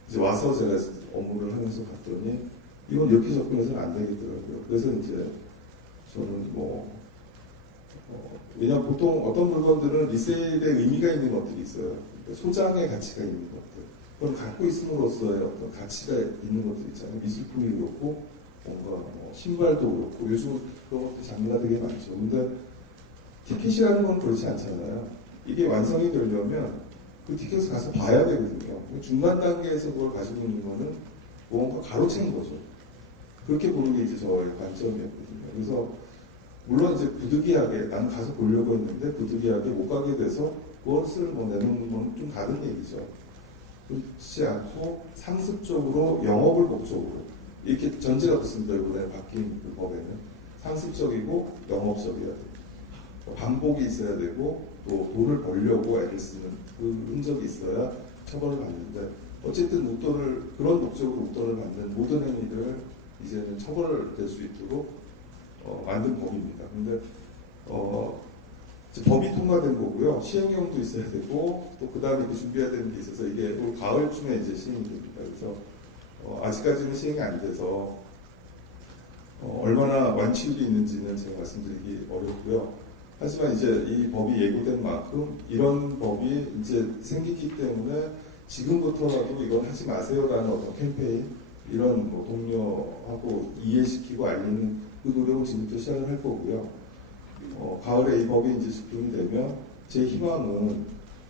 이제 와서 제가 업무를 하면서 봤더니 이건 이렇게 접근해서는 안 되겠더라고요. 그래서 이제 저는 왜냐하면 보통 어떤 물건들은 리세일에 의미가 있는 것들이 있어요. 그러니까 소장의 가치가 있는 것들. 그걸 갖고 있음으로써의 어떤 가치가 있는 것들 있잖아요. 미술품이 그렇고 뭔가 신발도 그렇고 요즘 그런 것들 장르가 되게 많죠. 근데 티켓이라는 건 그렇지 않잖아요. 이게 완성이 되려면 그 티켓을 가서 봐야 되거든요. 중간 단계에서 그걸 가지고 있는 거는 뭔가 가로챈 거죠. 그렇게 보는 게 이제 저의 관점이었거든요. 그래서 물론 이제 부득이하게 난 가서 보려고 했는데 부득이하게 못 가게 돼서 그것을 내놓는 건 좀 다른 얘기죠. 그렇지 않고 상습적으로 영업을 목적으로 이렇게 전제가 붙습니다. 이번에 바뀐 그 법에는 상습적이고 영업적이어야 돼요. 반복이 있어야 되고 또 돈을 벌려고 애를 쓰는 그 흔적이 있어야 처벌을 받는데 어쨌든 그런 목적으로 웃돈을 받는 모든 행위를 이제는 처벌될 수 있도록 만든 법입니다. 근데 이제 법이 통과된 거고요. 시행령도 있어야 되고 또 그 다음에 준비해야 되는 게 있어서 이게 올 가을쯤에 이제 시행이 됩니다. 그래서 아직까지는 시행이 안 돼서 얼마나 완치율이 있는지는 제가 말씀드리기 어렵고요. 하지만 이제 이 법이 예고된 만큼 이런 법이 이제 생기기 때문에 지금부터라도 이건 하지 마세요라는 어떤 캠페인 이런 독려하고 이해시키고 알리는 그 노력을 지금부터 시작을 할 거고요. 가을에 이 법이 이제 집행이 되면 제 희망은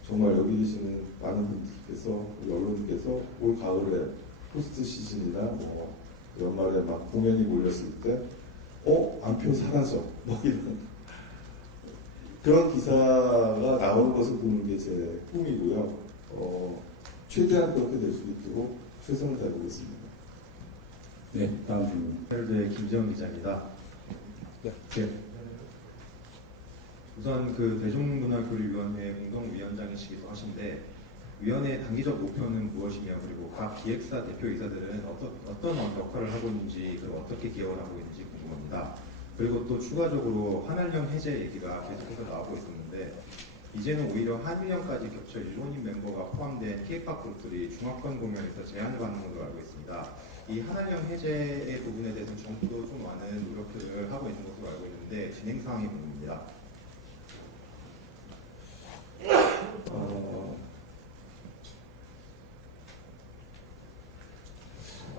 정말 여기 계시는 많은 분들께서 언론께서 올 가을에 포스트 시즌이나 연말에 막 공연이 몰렸을 때 안표 사라져 이런 그런 기사가 나오는 것을 보는 게 제 꿈이고요. 최대한 그렇게 될 수 있도록 최선을 다해보겠습니다. 네, 다음 질문. 헤럴드의 김재원 기자입니다. 우선 그 대중문화교류위원회 공동위원장이시기도 하신데 위원회의 단기적 목표는 무엇이며 그리고 각 기획사 대표이사들은 어떤 역할을 하고 있는지 그리고 어떻게 기여를 하고 있는지 궁금합니다. 그리고 또 추가적으로 한일령 해제 얘기가 계속해서 나오고 있었는데 이제는 오히려 한일령까지 겹쳐 일본인 멤버가 포함된 K-POP 그룹들이 중화권 공연에서 제한을 받는 걸로 알고 있습니다. 이 한일령 해제의 부분에 대해서 정부도 좀 많은 노력들을 하고 있는 것으로 알고 있는데 진행 상황이 궁금합니다.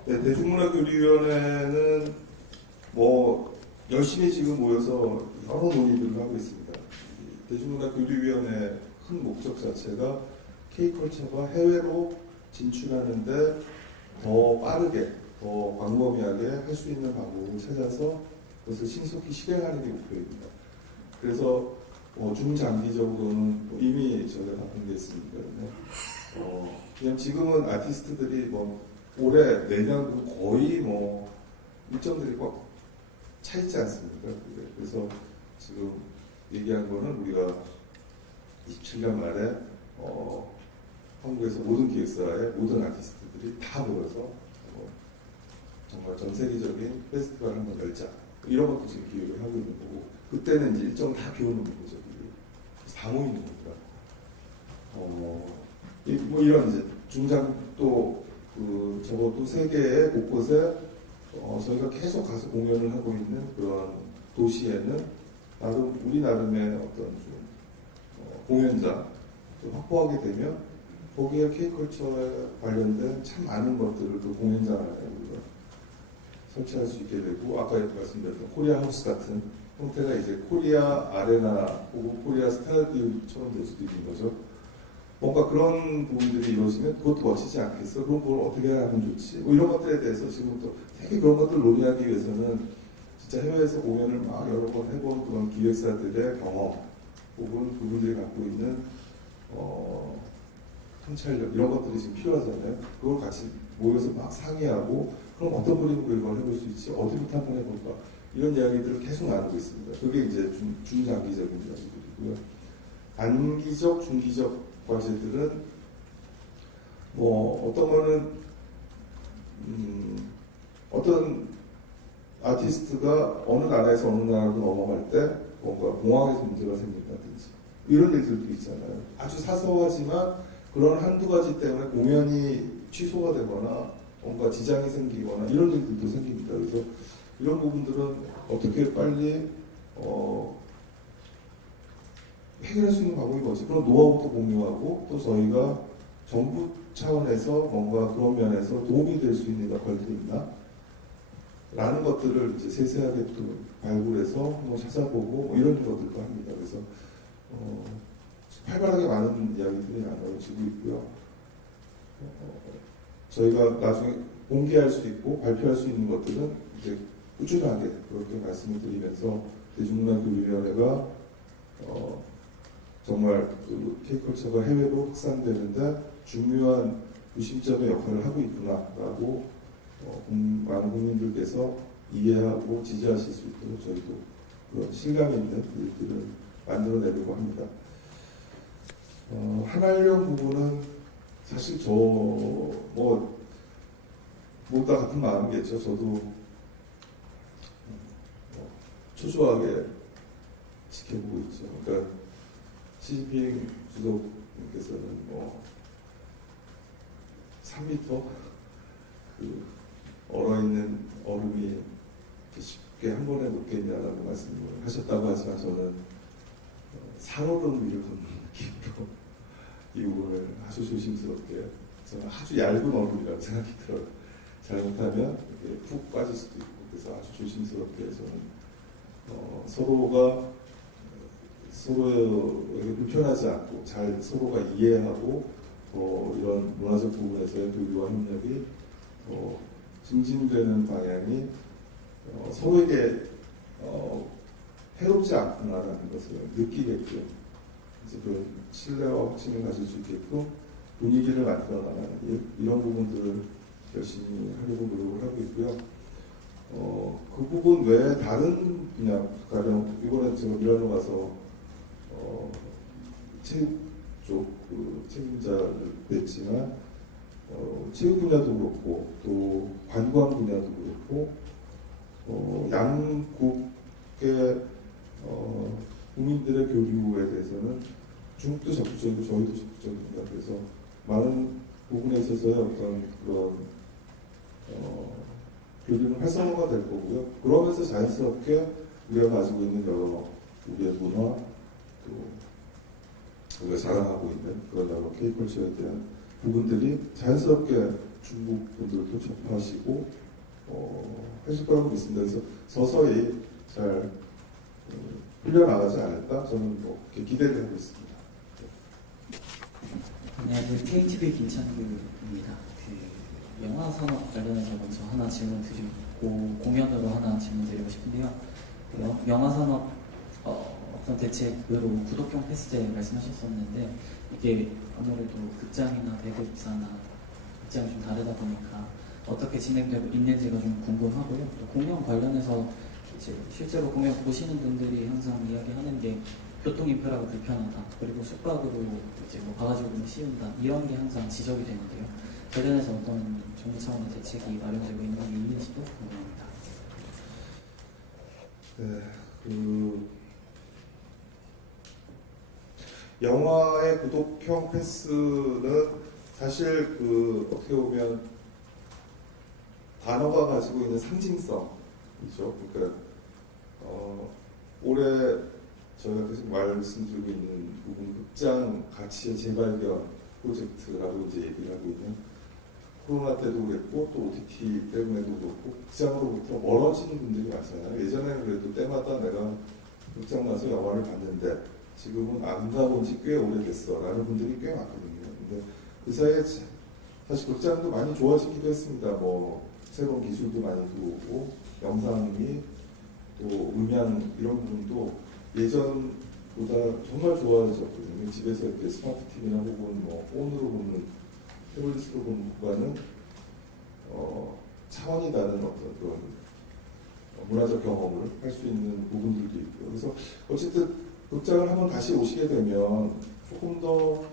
네, 대중문화교류위원회는 열심히 지금 모여서 여러 논의들을 하고 있습니다. 대중문화교류위원회 큰 목적 자체가 K컬처가 해외로 진출하는데 더 빠르게, 더 광범위하게 할 수 있는 방법을 찾아서 그것을 신속히 실행하는 게 목표입니다. 그래서 중장기적으로는 이미 저희가 바꾼 게 있습니다. 그냥 지금은 아티스트들이 올해 내년도 거의 일정들이 꽉 차 있지 않습니까? 그래서 지금 얘기한 거는 우리가 27년 말에 한국에서 모든 기획사의 모든 아티스트들이 다 모여서 정말 전 세계적인 페스티벌을 한번 열자 이런 것도 지금 기획을 하고 있는 거고 그때는 이제 일정 다 비워놓는 거죠. 다 모이는 거니까 이런 이제 중장 또 적어도 세계의 곳곳에 저희가 계속 가서 공연을 하고 있는 그런 도시에는 우리 나름의 어떤 좀 공연장 확보하게 되면 거기에 K컬처에 관련된 참 많은 것들을 그 공연장 안에 우리가 설치할 수 있게 되고 아까 말씀드렸던 코리아 하우스 같은 형태가 이제 코리아 아레나 혹은 코리아 스타디움처럼 될 수도 있는 거죠. 뭔가 그런 부분들이 이루어지면 그것도 멋지지 않겠어? 그럼 그걸 어떻게 하면 좋지? 이런 것들에 대해서 지금부터 되게 그런 것들을 논의하기 위해서는 진짜 해외에서 공연을 막 여러 번 해본 그런 기획사들의 경험 혹은 그분들이 갖고 있는 통찰력 이런 것들이 지금 필요하잖아요. 그걸 같이 모여서 막 상의하고 그럼 어떤 그림으로 이걸 해볼 수 있지? 어디부터 한번 해볼까? 이런 이야기들을 계속 나누고 있습니다. 그게 이제 중장기적인 이야기들이고요. 단기적, 중기적 과제들은 어떤 거는 어떤 아티스트가 어느 나라에서 어느 나라로 넘어갈 때 뭔가 공항에서 문제가 생긴다든지 이런 일들도 있잖아요. 아주 사소하지만 그런 한두 가지 때문에 공연이 취소가 되거나 뭔가 지장이 생기거나 이런 일들도 생깁니다. 그래서 이런 부분들은 어떻게 빨리 해결할 수 있는 방법이 뭐지? 그런 노하우도 공유하고 또 저희가 정부 차원에서 뭔가 그런 면에서 도움이 될 수 있는 역할들이 있나? 라는 것들을 이제 세세하게 또 발굴해서 뭐 찾아보고 뭐 이런 것들도 합니다. 그래서 활발하게 많은 이야기들이 나눠지고 있고요. 저희가 나중에 공개할 수 있고 발표할 수 있는 것들은 이제 꾸준하게 그렇게 말씀을 드리면서 대중문화교육위원회가 정말 그 K컬처가 해외로 확산되는데 중요한 중심점의 역할을 하고 있구나라고 많은 국민들께서 이해하고 지지하실 수 있도록 저희도 그런 실감이 있는 일들을 만들어내려고 합니다. 한활용 부분은 사실 뭐 모두 다 같은 마음이겠죠. 저도 초조하게 지켜보고 있죠. 그러니까 시진핑 주석님께서는 뭐 3m 그 얼어있는 얼음이 쉽게 한 번에 녹겠냐라고 말씀을 하셨다고 하지만 저는 산얼음 위를 걷는 느낌으로 이 부분을 아주 조심스럽게 저는 아주 얇은 얼음이라고 생각이 들어요. 잘못하면 이렇게 푹 빠질 수도 있고 그래서 아주 조심스럽게 저는 서로가 서로에게 불편하지 않고 잘 서로가 이해하고 이런 문화적 부분에서의 교류와 협력이 증진되는 방향이 서로에게 해롭지 않구나라는 것을 느끼게끔 이제 그런 신뢰와 확신을 가질 수 있게끔 분위기를 만들어 나가는 이런 부분들을 열심히 하려고 노력을 하고 있고요. 그 부분 외에 다른 분야, 가령 이번에 제가 밀라노 가서 체육 쪽 책임자를 냈지만 체육 분야도 그렇고 또 관광 분야도 그렇고 양국의 국민들의 교류에 대해서는 중국도 적극적이고 저희도 적극적입니다. 그래서 많은 부분에 있어서의 어떤 그런 교류는 활성화가 될 거고요. 그러면서 자연스럽게 우리가 가지고 있는 여러 우리의 문화 또 우리가 자랑하고 있는 그런 여러 K컬처에 대한 부분들이 자연스럽게 중국 분들도 접하시고 하실 거라고 믿습니다. 그래서 서서히 잘 풀려나가지 않을까 저는 이렇게 기대를 하고 있습니다. 안녕하세요. KTV 김찬규입니다. 그 영화 산업 관련해서 먼저 하나 질문 드리고 공연으로 하나 질문 드리고 싶은데요. 그 영화 산업 어떤 대책으로 구독형 패스제 말씀하셨었는데 이게 아무래도 극장이나 배급사나 극장이 좀 다르다 보니까 어떻게 진행되고 있는지가 좀 궁금하고요. 또 공연 관련해서 이제 실제로 공연 보시는 분들이 항상 이야기하는 게 교통 인프라가 불편하다. 그리고 숙박으로 이제 뭐 바가지로 씌운다. 이런 게 항상 지적이 되는데요. 관련해서 어떤 정부 차원의 대책이 마련되고 있는 게 있는지도 궁금합니다. 네, 영화의 구독형 패스는 사실 어떻게 보면 단어가 가지고 있는 상징성이죠. 그러니까 올해 저희가 계속 말씀드리고 있는 부분 극장 가치의 재발견 프로젝트라고 이제 얘기를 하고 있는 코로나 때도 그랬고 또 OTT 때문에도 그렇고 극장으로부터 멀어지는 분들이 많잖아요. 예전에는 그래도 때마다 내가 극장 가서 영화를 봤는데 지금은 안 가본 지 꽤 오래됐어 라는 분들이 꽤 많거든요. 근데 그 사이에 사실 극장도 많이 좋아지기도 했습니다. 뭐 새로운 기술도 많이 들어오고 영상이 또 음향 이런 부분도 예전보다 정말 좋아졌거든요. 집에서 이렇게 스마트 TV나 혹은 뭐 폰으로 보는 태블릿으로 보는 것과는 차원이 다른 어떤 그런 문화적 경험을 할 수 있는 부분들도 있고요. 그래서 어쨌든 극장을 한번 다시 오시게 되면 조금 더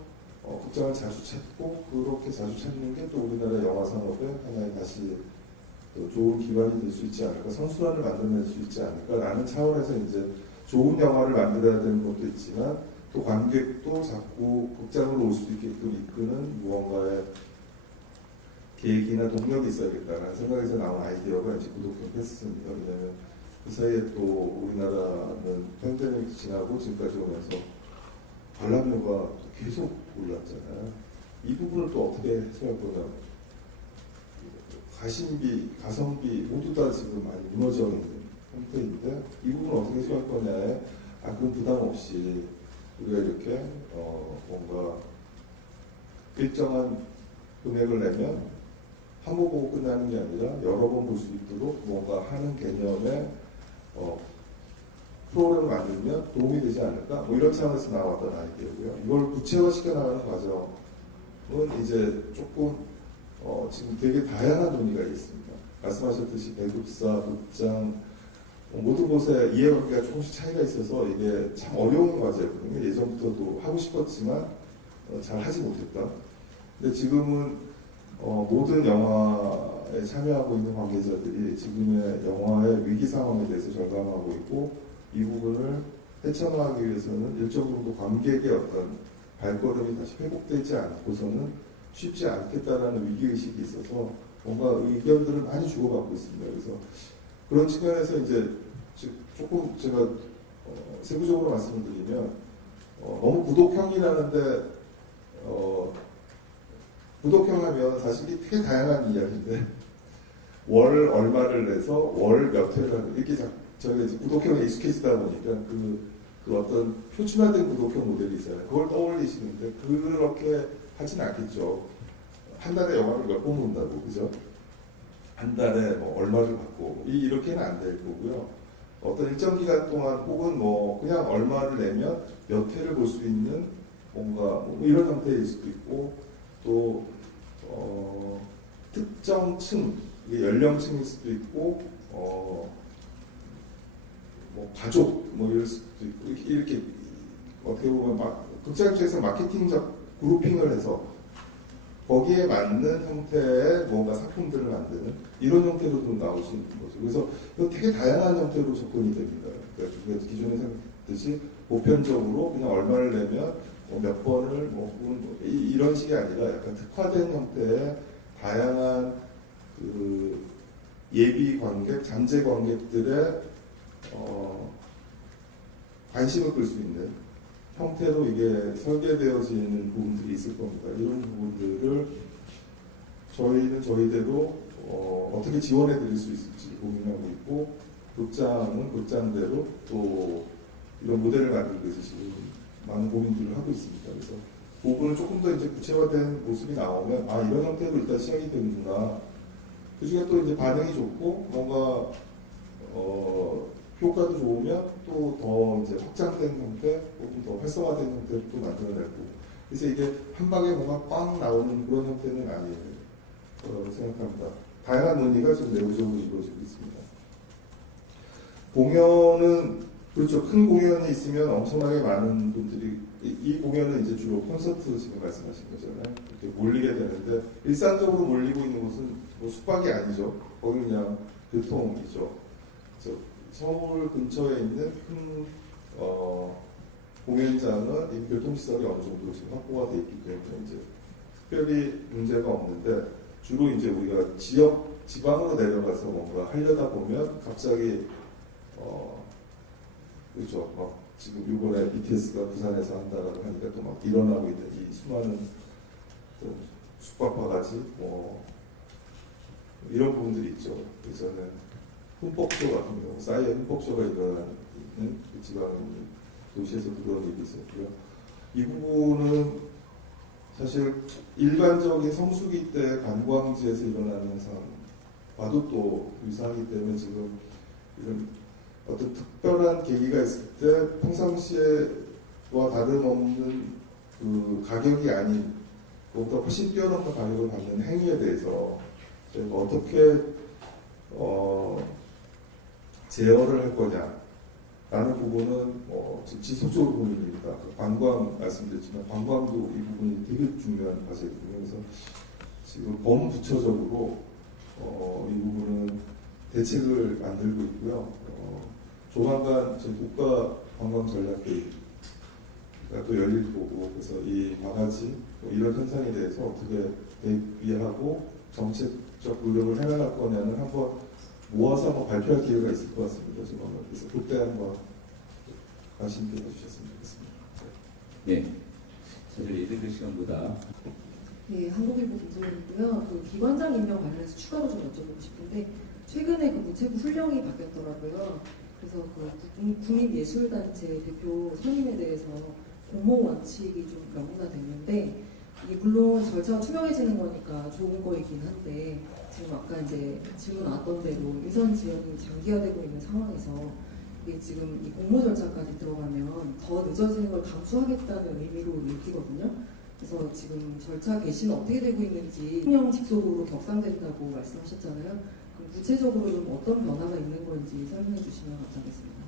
극장을 자주 찾고 그렇게 자주 찾는 게 또 우리나라 영화 산업의 하나의 다시 또 좋은 기반이 될 수 있지 않을까, 선순환을 만들어낼 수 있지 않을까라는 차원에서 이제 좋은 영화를 만들어야 되는 것도 있지만 또 관객도 자꾸 극장으로 올 수 있게끔 이끄는 무언가의 계획이나 동력이 있어야겠다는 생각에서 나온 아이디어가 이제 구독형 패스입니다. 왜냐하면 그 사이에 또 우리나라는 팬데믹 지나고 지금까지 오면서 관람료가 계속 올랐잖아요. 이 부분을 또 어떻게 해소할 거냐. 가심비, 가성비 모두 다 지금 많이 무너져 있는 상태인데 이 부분을 어떻게 해소할 거냐에 큰 부담 없이 우리가 이렇게 뭔가 일정한 금액을 내면 한 번 보고 끝나는 게 아니라 여러 번 볼 수 있도록 뭔가 하는 개념의 프로그램을 만들면 도움이 되지 않을까? 뭐 이런 차원에서 나왔던 아이디어고요. 이걸 구체화시켜 나가는 과정은 이제 조금 지금 되게 다양한 논의가 있습니다. 말씀하셨듯이 배급사, 극장 모든 곳에 이해관계가 조금씩 차이가 있어서 이게 참 어려운 과제거든요. 예전부터도 하고 싶었지만 잘 하지 못했다. 근데 지금은 모든 영화에 참여하고 있는 관계자들이 지금의 영화의 위기 상황에 대해서 절감하고 있고 이 부분을 헤쳐나가기 위해서는 일정 정도 관객의 어떤 발걸음이 다시 회복되지 않고서는 쉽지 않겠다라는 위기의식이 있어서 뭔가 의견들을 많이 주고받고 있습니다. 그래서 그런 측면에서 이제 조금 제가 세부적으로 말씀드리면 너무 구독형이라는데 구독형 하면 사실 이게 되게 다양한 이야기인데 월 얼마를 내서 월 몇 회를 하는 이렇게 저희가 이제 구독형에 익숙해지다 보니까 그 어떤 표준화된 구독형 모델이 있잖아요. 그걸 떠올리시는데 그렇게 하진 않겠죠. 한 달에 영화를 몇 번 본다고 그죠? 한 달에 뭐 얼마를 받고 이렇게는 안 될 거고요. 어떤 일정 기간 동안 혹은 뭐 그냥 얼마를 내면 몇 회를 볼 수 있는 뭔가 뭐 이런 형태일 수도 있고 또 특정 층, 이게 연령층일 수도 있고 뭐 가족 뭐 이럴 수도 있고 이렇게 어떻게 보면 극장 쪽에서 마케팅적 그룹핑을 해서 거기에 맞는 형태의 뭔가 상품들을 만드는 이런 형태로도 나올 수 있는 거죠. 그래서 이거 되게 다양한 형태로 접근이 됩니다. 그러니까 기존에 생각했듯이 보편적으로 그냥 얼마를 내면 몇 번을 뭐 이런 식이 아니라 약간 특화된 형태의 다양한 그 예비 관객, 잠재 관객들의 관심을 끌 수 있는 형태로 이게 설계되어지는 부분들이 있을 겁니다. 이런 부분들을 저희는 저희대로 어떻게 지원해 드릴 수 있을지 고민하고 있고 극장은 극장대로 또 이런 모델을 만들기 위해서 지금 많은 고민들을 하고 있습니다. 그래서 그 부분을 조금 더 이제 구체화된 모습이 나오면 이런 형태로 일단 시작이 되는구나. 그 중에 또 이제 반응이 좋고 뭔가 효과도 좋으면 또 더 이제 확장된 형태, 혹은 더 활성화된 형태를 또 만들어내고. 그래서 이게 한 방에 뭔가 꽝 나오는 그런 형태는 아니에요. 생각합니다. 다양한 논의가 지금 내부적으로 이루어지고 있습니다. 공연은 그렇죠. 큰 공연이 있으면 엄청나게 많은 분들이 이 공연은 이제 주로 콘서트 지금 말씀하신 거잖아요. 이렇게 몰리게 되는데 일상적으로 몰리고 있는 곳은 뭐 숙박이 아니죠. 거기 그냥 교통이죠. 그래서 서울 근처에 있는 큰 공연장은 이 교통시설이 어느 정도 지금 확보가 돼 있기 때문에 이제 특별히 문제가 없는데 주로 이제 우리가 지방으로 내려가서 뭔가 하려다 보면 갑자기 그렇죠. 막 지금 이번에 BTS가 부산에서 한다라고 하니까 또 막 일어나고 있는 이 수많은 숙박바가지 뭐 이런 부분들이 있죠. 그래서는 흠뻑쇼 같은 경우 싸이의 흠뻑쇼가 일어나는 그 지방 도시에서도 그런 일이 있었고요. 이 부분은 사실 일반적인 성수기 때 관광지에서 일어나는 현상과도 또 유사하기 때문에 지금 이런 어떤 특별한 계기가 있을 때 평상시에와 다름없는 그 가격이 아닌 그것보다 훨씬 뛰어넘는 가격을 받는 행위에 대해서 저희가 어떻게 제어를 할 거냐라는 부분은 지금 지속적으로 고민입니다. 관광 말씀드렸지만 관광도 이 부분이 되게 중요한 과제거든요. 그래서 지금 범부처적으로 이 부분은 대책을 만들고 있고요. 조만간 저희 국가관광전략회의 또 열릴 거고, 그래서 이 바가지 뭐 이런 현상에 대해서 어떻게 대비하고 정책적 노력을 해나갈 거냐는 한번 모아서 한번 발표할 기회가 있을 것 같습니다. 그래서 그때 한번 관심 있게 해주셨으면 좋겠습니다. 네, 사실 예정된 시간보다 네, 한국일보 김소연이고요. 그 기관장 임명 관련해서 추가로 좀 여쭤보고 싶은데 최근에 그 무체부 훈령이 바뀌었더라고요. 그래서 그 국민예술단체 대표 선임에 대해서 공모 원칙이 좀 명문화됐는데 이게 물론 절차가 투명해지는 거니까 좋은 거이긴 한데 지금 아까 이제 질문 나왔던 대로 인선 지연이 장기화되고 있는 상황에서 이게 지금 이 공모 절차까지 들어가면 더 늦어지는 걸 감수하겠다는 의미로 읽히거든요. 그래서 지금 절차 개시는 어떻게 되고 있는지 훈령 직속으로 격상된다고 말씀하셨잖아요. 그럼 구체적으로 좀 어떤 변화가 있는 건지 설명해 주시면 감사하겠습니다.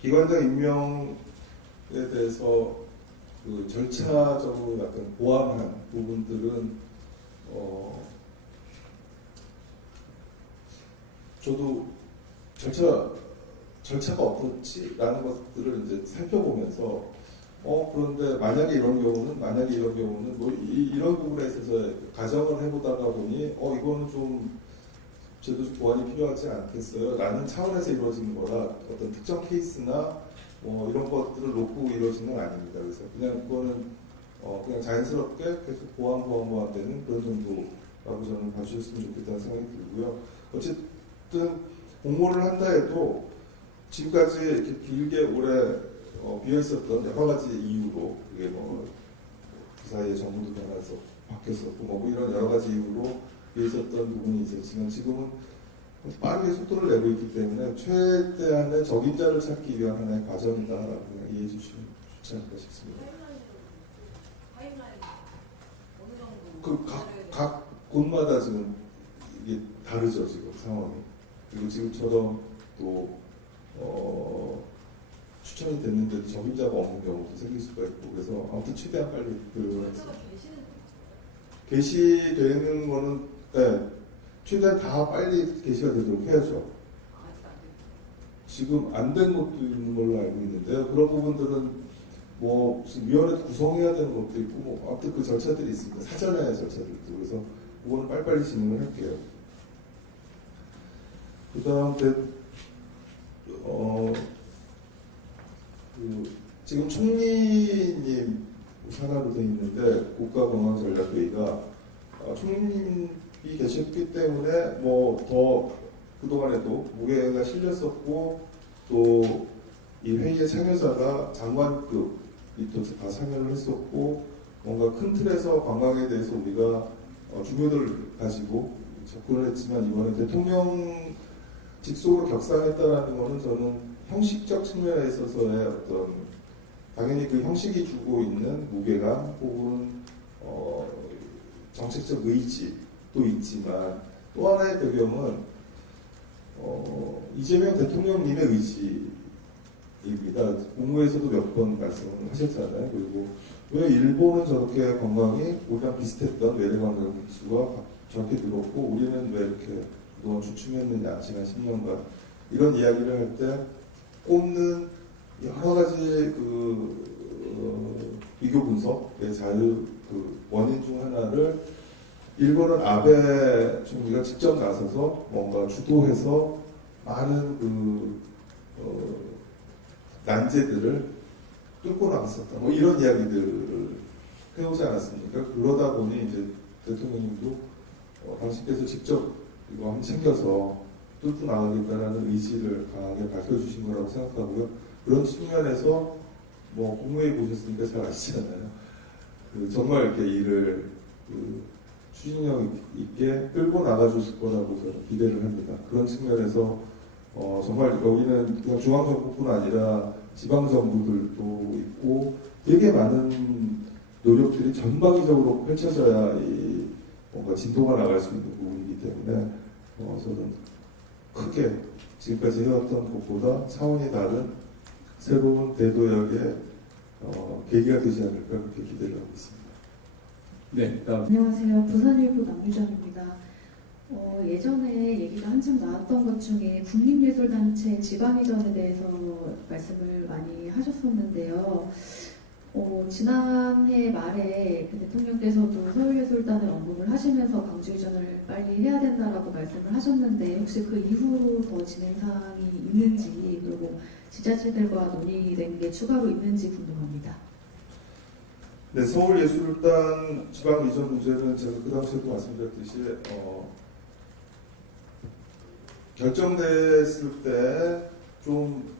기관장 임명에 대해서 그 절차적으로 약간 보완한 부분들은 저도 절차가 어떻지라는 것들을 이제 살펴보면서 그런데 만약에 이런 경우는 뭐 이런 부분에 있어서 가정을 해보다가 보니 이거는 좀 제도적 보완이 필요하지 않겠어요? 라는 차원에서 이루어지는 거라 어떤 특정 케이스나 뭐 이런 것들을 놓고 이루어지는 건 아닙니다. 그래서 그냥 그거는 그냥 자연스럽게 계속 보완되는 그런 정도라고 저는 봐주셨으면 좋겠다는 생각이 들고요. 어쨌든 공모를 한다 해도 지금까지 이렇게 길게 오래 비어있었던 여러 가지 이유로 그게 뭐 그 사이에 정부도 변해서 바뀌었었고 뭐 이런 여러 가지 이유로 비어있었던 부분이 있었지만 지금은 빠르게 속도를 내고 있기 때문에 최대한의 적임자를 찾기 위한 하나의 과정이다라고 이해해 주시면 좋지 않을까 싶습니다. 각 곳마다 지금 이게 다르죠, 지금 상황이. 그리고 지금처럼 또 추천이 됐는데도 적임자가 없는 경우도 생길 수가 있고 그래서 아무튼 최대한 빨리 게시되는 거는 최대한 다 빨리 게시가 되도록 해야죠. 지금 안 된 것도 있는 걸로 알고 있는데요. 그런 부분들은 뭐 무슨 위원회 구성해야 되는 것도 있고 뭐 아무튼 그 절차들이 있습니다. 사전의 절차들도. 그래서 그거는 빨리빨리 진행을 할게요. 그 다음 지금 총리님 산하로 되어 있는데 국가공항전략회의가 총리님이 계셨기 때문에 뭐 더 그동안에도 무게가 실렸었고 또 이 회의의 참여자가 장관급이 또 다 참여를 했었고 뭔가 큰 틀에서 관광에 대해서 우리가 중요도를 가지고 접근을 했지만 이번에 대통령 직속으로 격상했다라는 것은 저는 형식적 측면에 있어서의 어떤 당연히 그 형식이 주고 있는 무게감 혹은 정책적 의지도 있지만 또 하나의 배경은 이재명 대통령님의 의지입니다. 국무에서도 몇 번 말씀을 하셨잖아요. 그리고 왜 일본은 저렇게 관광이 우리랑 비슷했던 외래 관광 수가 저렇게 늘었고 우리는 왜 이렇게 그동안 주춤했느냐 지난 10년간 이런 이야기를 할 때 꼽는 여러 가지 비교 분석의 원인 중 하나를 일본은 아베 총리가 직접 나서서 뭔가 주도해서 많은 난제들을 뚫고 나갔었다. 뭐 이런 이야기들을 해오지 않았습니까? 그러다 보니 이제 대통령님도 당신께서 직접 이거 한번 챙겨서 뚫고 나가겠다라는 의지를 강하게 밝혀주신 거라고 생각하고요. 그런 측면에서 뭐 국무회의 보셨으니까 잘 아시잖아요. 정말 이렇게 일을 추진력 있게 끌고 나가주실 거라고 저는 기대를 합니다. 그런 측면에서 정말 여기는 그냥 중앙정부뿐 아니라 지방정부들도 있고 되게 많은 노력들이 전방위적으로 펼쳐져야 이 뭔가 진도가 나갈 수 있는 부분이기 때문에 저는 크게 지금까지 해왔던 것보다 차원이 다른 새로운 대도약의 계기가 되지 않을까 그렇게 기대를 하고 있습니다. 네, 다음. 안녕하세요. 부산일보 남유정입니다. 예전에 얘기가 한참 나왔던 것 중에 국립예술단체 지방이전에 대해서 말씀을 많이 하셨었는데요. 지난해 말에 그 대통령께서도 서울예술단을 언급을 하시면서 광주 이전을 빨리 해야 된다라고 말씀을 하셨는데 혹시 그 이후로 더 진행 사항이 있는지 그리고 지자체들과 논의된 게 추가로 있는지 궁금합니다. 네, 서울예술단 지방 이전 문제는 제가 그 당시에도 말씀드렸듯이 결정됐을 때 좀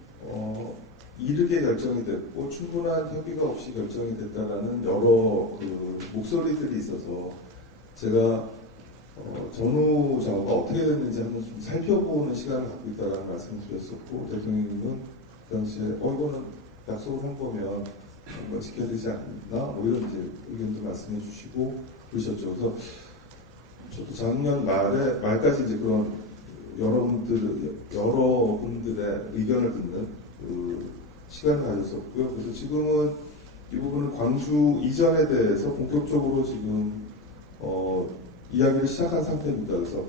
이르게 결정이 됐고 충분한 협의가 없이 결정이 됐다라는 여러 그 목소리들이 있어서 제가 전후 작업가 어떻게 됐는지 한번 좀 살펴보는 시간을 갖고 있다라는 말씀을 드렸었고 대통령님은 그 당시에 이거는 약속을 한 거면 뭔가 지켜야 되지 않나 뭐 이런 이제 의견도 말씀해 주시고 그러셨죠. 그래서 저도 작년 말까지 이제 그런 여러분들의 의견을 듣는 그 시간을 가졌었고요. 그래서 지금은 이 부분은 광주 이전에 대해서 본격적으로 지금 이야기를 시작한 상태입니다. 그래서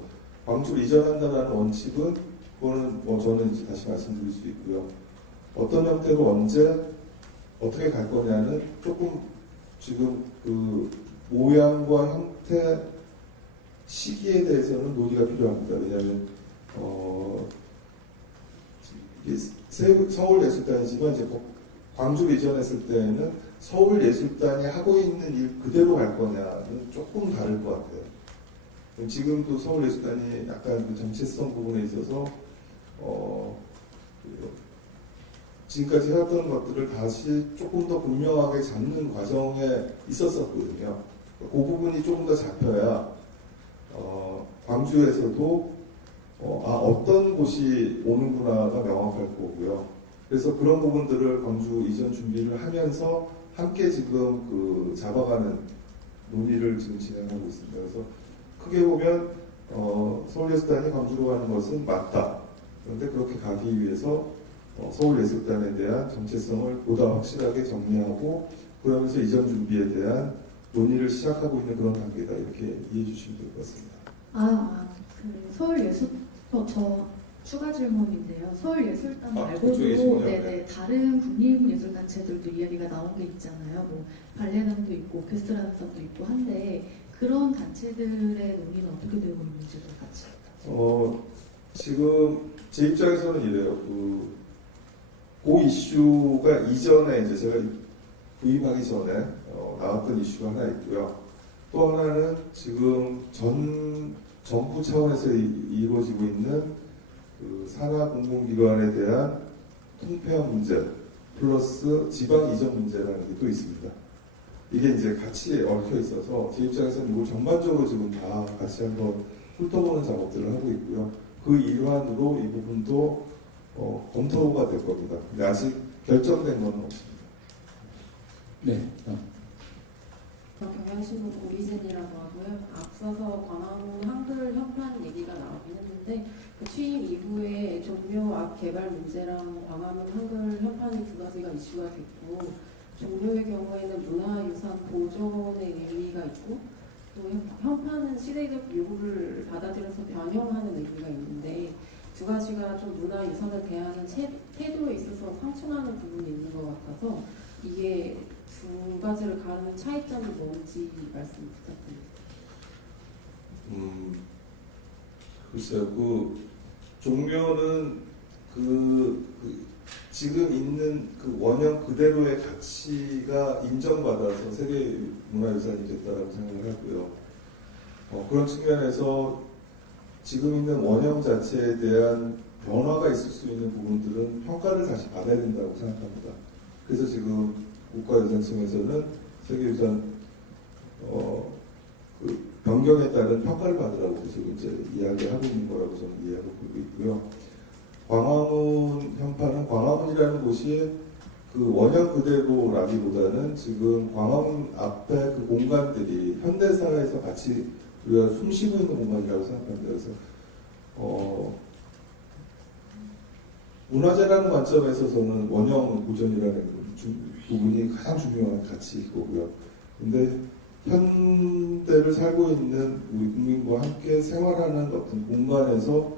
광주를 이전한다는 원칙은 그거는 저는 이제 다시 말씀드릴 수 있고요. 어떤 형태로 언제 어떻게 갈 거냐는 조금 지금 그 모양과 형태 시기에 대해서는 논의가 필요합니다. 왜냐하면 서울예술단이지만 이제 광주로 이전했을 때는 서울예술단이 하고 있는 일 그대로 갈 거냐는 조금 다를 것 같아요. 지금도 서울예술단이 약간 그 정체성 부분에 있어서 지금까지 해왔던 것들을 다시 조금 더 분명하게 잡는 과정에 있었었거든요. 그 부분이 조금 더 잡혀야 광주에서도 어떤 곳이 오는구나가 명확할 거고요. 그래서 그런 부분들을 광주 이전 준비를 하면서 함께 지금 그 잡아가는 논의를 지금 진행하고 있습니다. 그래서 크게 보면 서울예술단이 광주로 가는 것은 맞다. 그런데 그렇게 가기 위해서 서울예술단에 대한 정체성을 보다 확실하게 정리하고 그러면서 이전 준비에 대한 논의를 시작하고 있는 그런 단계다. 이렇게 이해해 주시면 될 것 같습니다. 저 추가 질문인데요. 서울예술단 말고도 그쪽이시군요. 다른 국립예술단체들도 이야기가 나온 게 있잖아요. 뭐 발레단도 있고 오케스트라단도 있고 한데 그런 단체들의 논의는 어떻게 되고 있는지도 같이. 지금 제 입장에서는 이래요. 그 이슈가 이전에 이제 제가 구입하기 전에 나왔던 이슈가 하나 있고요. 또 하나는 지금 정부 차원에서 이루어지고 있는 그 산하 공공기관에 대한 통폐합 문제 플러스 지방 이전 문제라는 게 또 있습니다. 이게 이제 같이 얽혀 있어서 제 입장에서는 이걸 전반적으로 지금 다 같이 한번 훑어보는 작업들을 하고 있고요. 그 일환으로 이 부분도 검토가 될 겁니다. 근데 아직 결정된 건 없습니다. 네. 경영신문 오리젠이라고 하고요. 앞서서 광화문 한글 현판 얘기가 나오긴 했는데 그 취임 이후에 종묘 앞 개발 문제랑 광화문 한글 현판이 두 가지가 이슈가 됐고 종묘의 경우에는 문화유산 보존의 의미가 있고 또 현판은 시대적 요구를 받아들여서 변형하는 의미가 있는데 두 가지가 좀 문화유산을 대하는 태도에 있어서 상충하는 부분이 있는 것 같아서 이게 두 가지를 가르는 차이점이 뭔지 말씀 부탁드립니다. 글쎄요, 그 종묘는 지금 있는 그 원형 그대로의 가치가 인정받아서 세계 문화유산이 됐다라고 생각을 하고요. 그런 측면에서 지금 있는 원형 자체에 대한 변화가 있을 수 있는 부분들은 평가를 다시 받아야 된다고 생각합니다. 그래서 지금 국가유산청에서는 세계유산 그 변경에 따른 평가를 받으라고 지금 이제 이야기하고 있는 거라고 저는 이해하고 있고요. 광화문 현판은 광화문이라는 곳이 그 원형 그대로라기보다는 지금 광화문 앞에 그 공간들이 현대사에서 같이 우리가 숨쉬고 있는 공간이라고 생각합니다. 그래서 문화재라는 관점에서 저는 원형 보존이라는 부분이 가장 중요한 가치이고요. 근데 현대를 살고 있는 우리 국민과 함께 생활하는 어떤 공간에서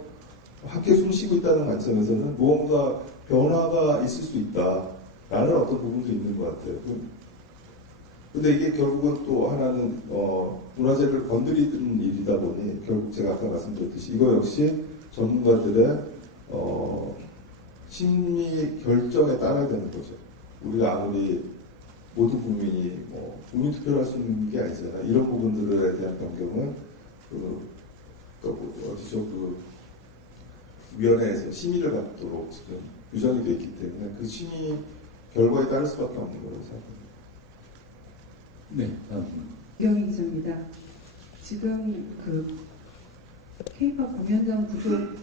함께 숨쉬고 있다는 관점에서는 무언가 변화가 있을 수 있다라는 어떤 부분도 있는 것 같아요. 근데 이게 결국은 또 하나는 문화재를 건드리는 일이다 보니 결국 제가 아까 말씀드렸듯이 이거 역시 전문가들의 심리 결정에 따라야 되는 거죠. 우리가 아무리 모든 국민이 국민 투표를 할 수 있는 게 아니잖아요. 이런 부분들에 대한 변경은 위원회에서 심의를 갖도록 지금 규정이 되어 있기 때문에 그 심의 결과에 따를 수밖에 없는 거라고 생각합니다. 네. 이영희 기자입니다. 지금 K-pop 공연장 부족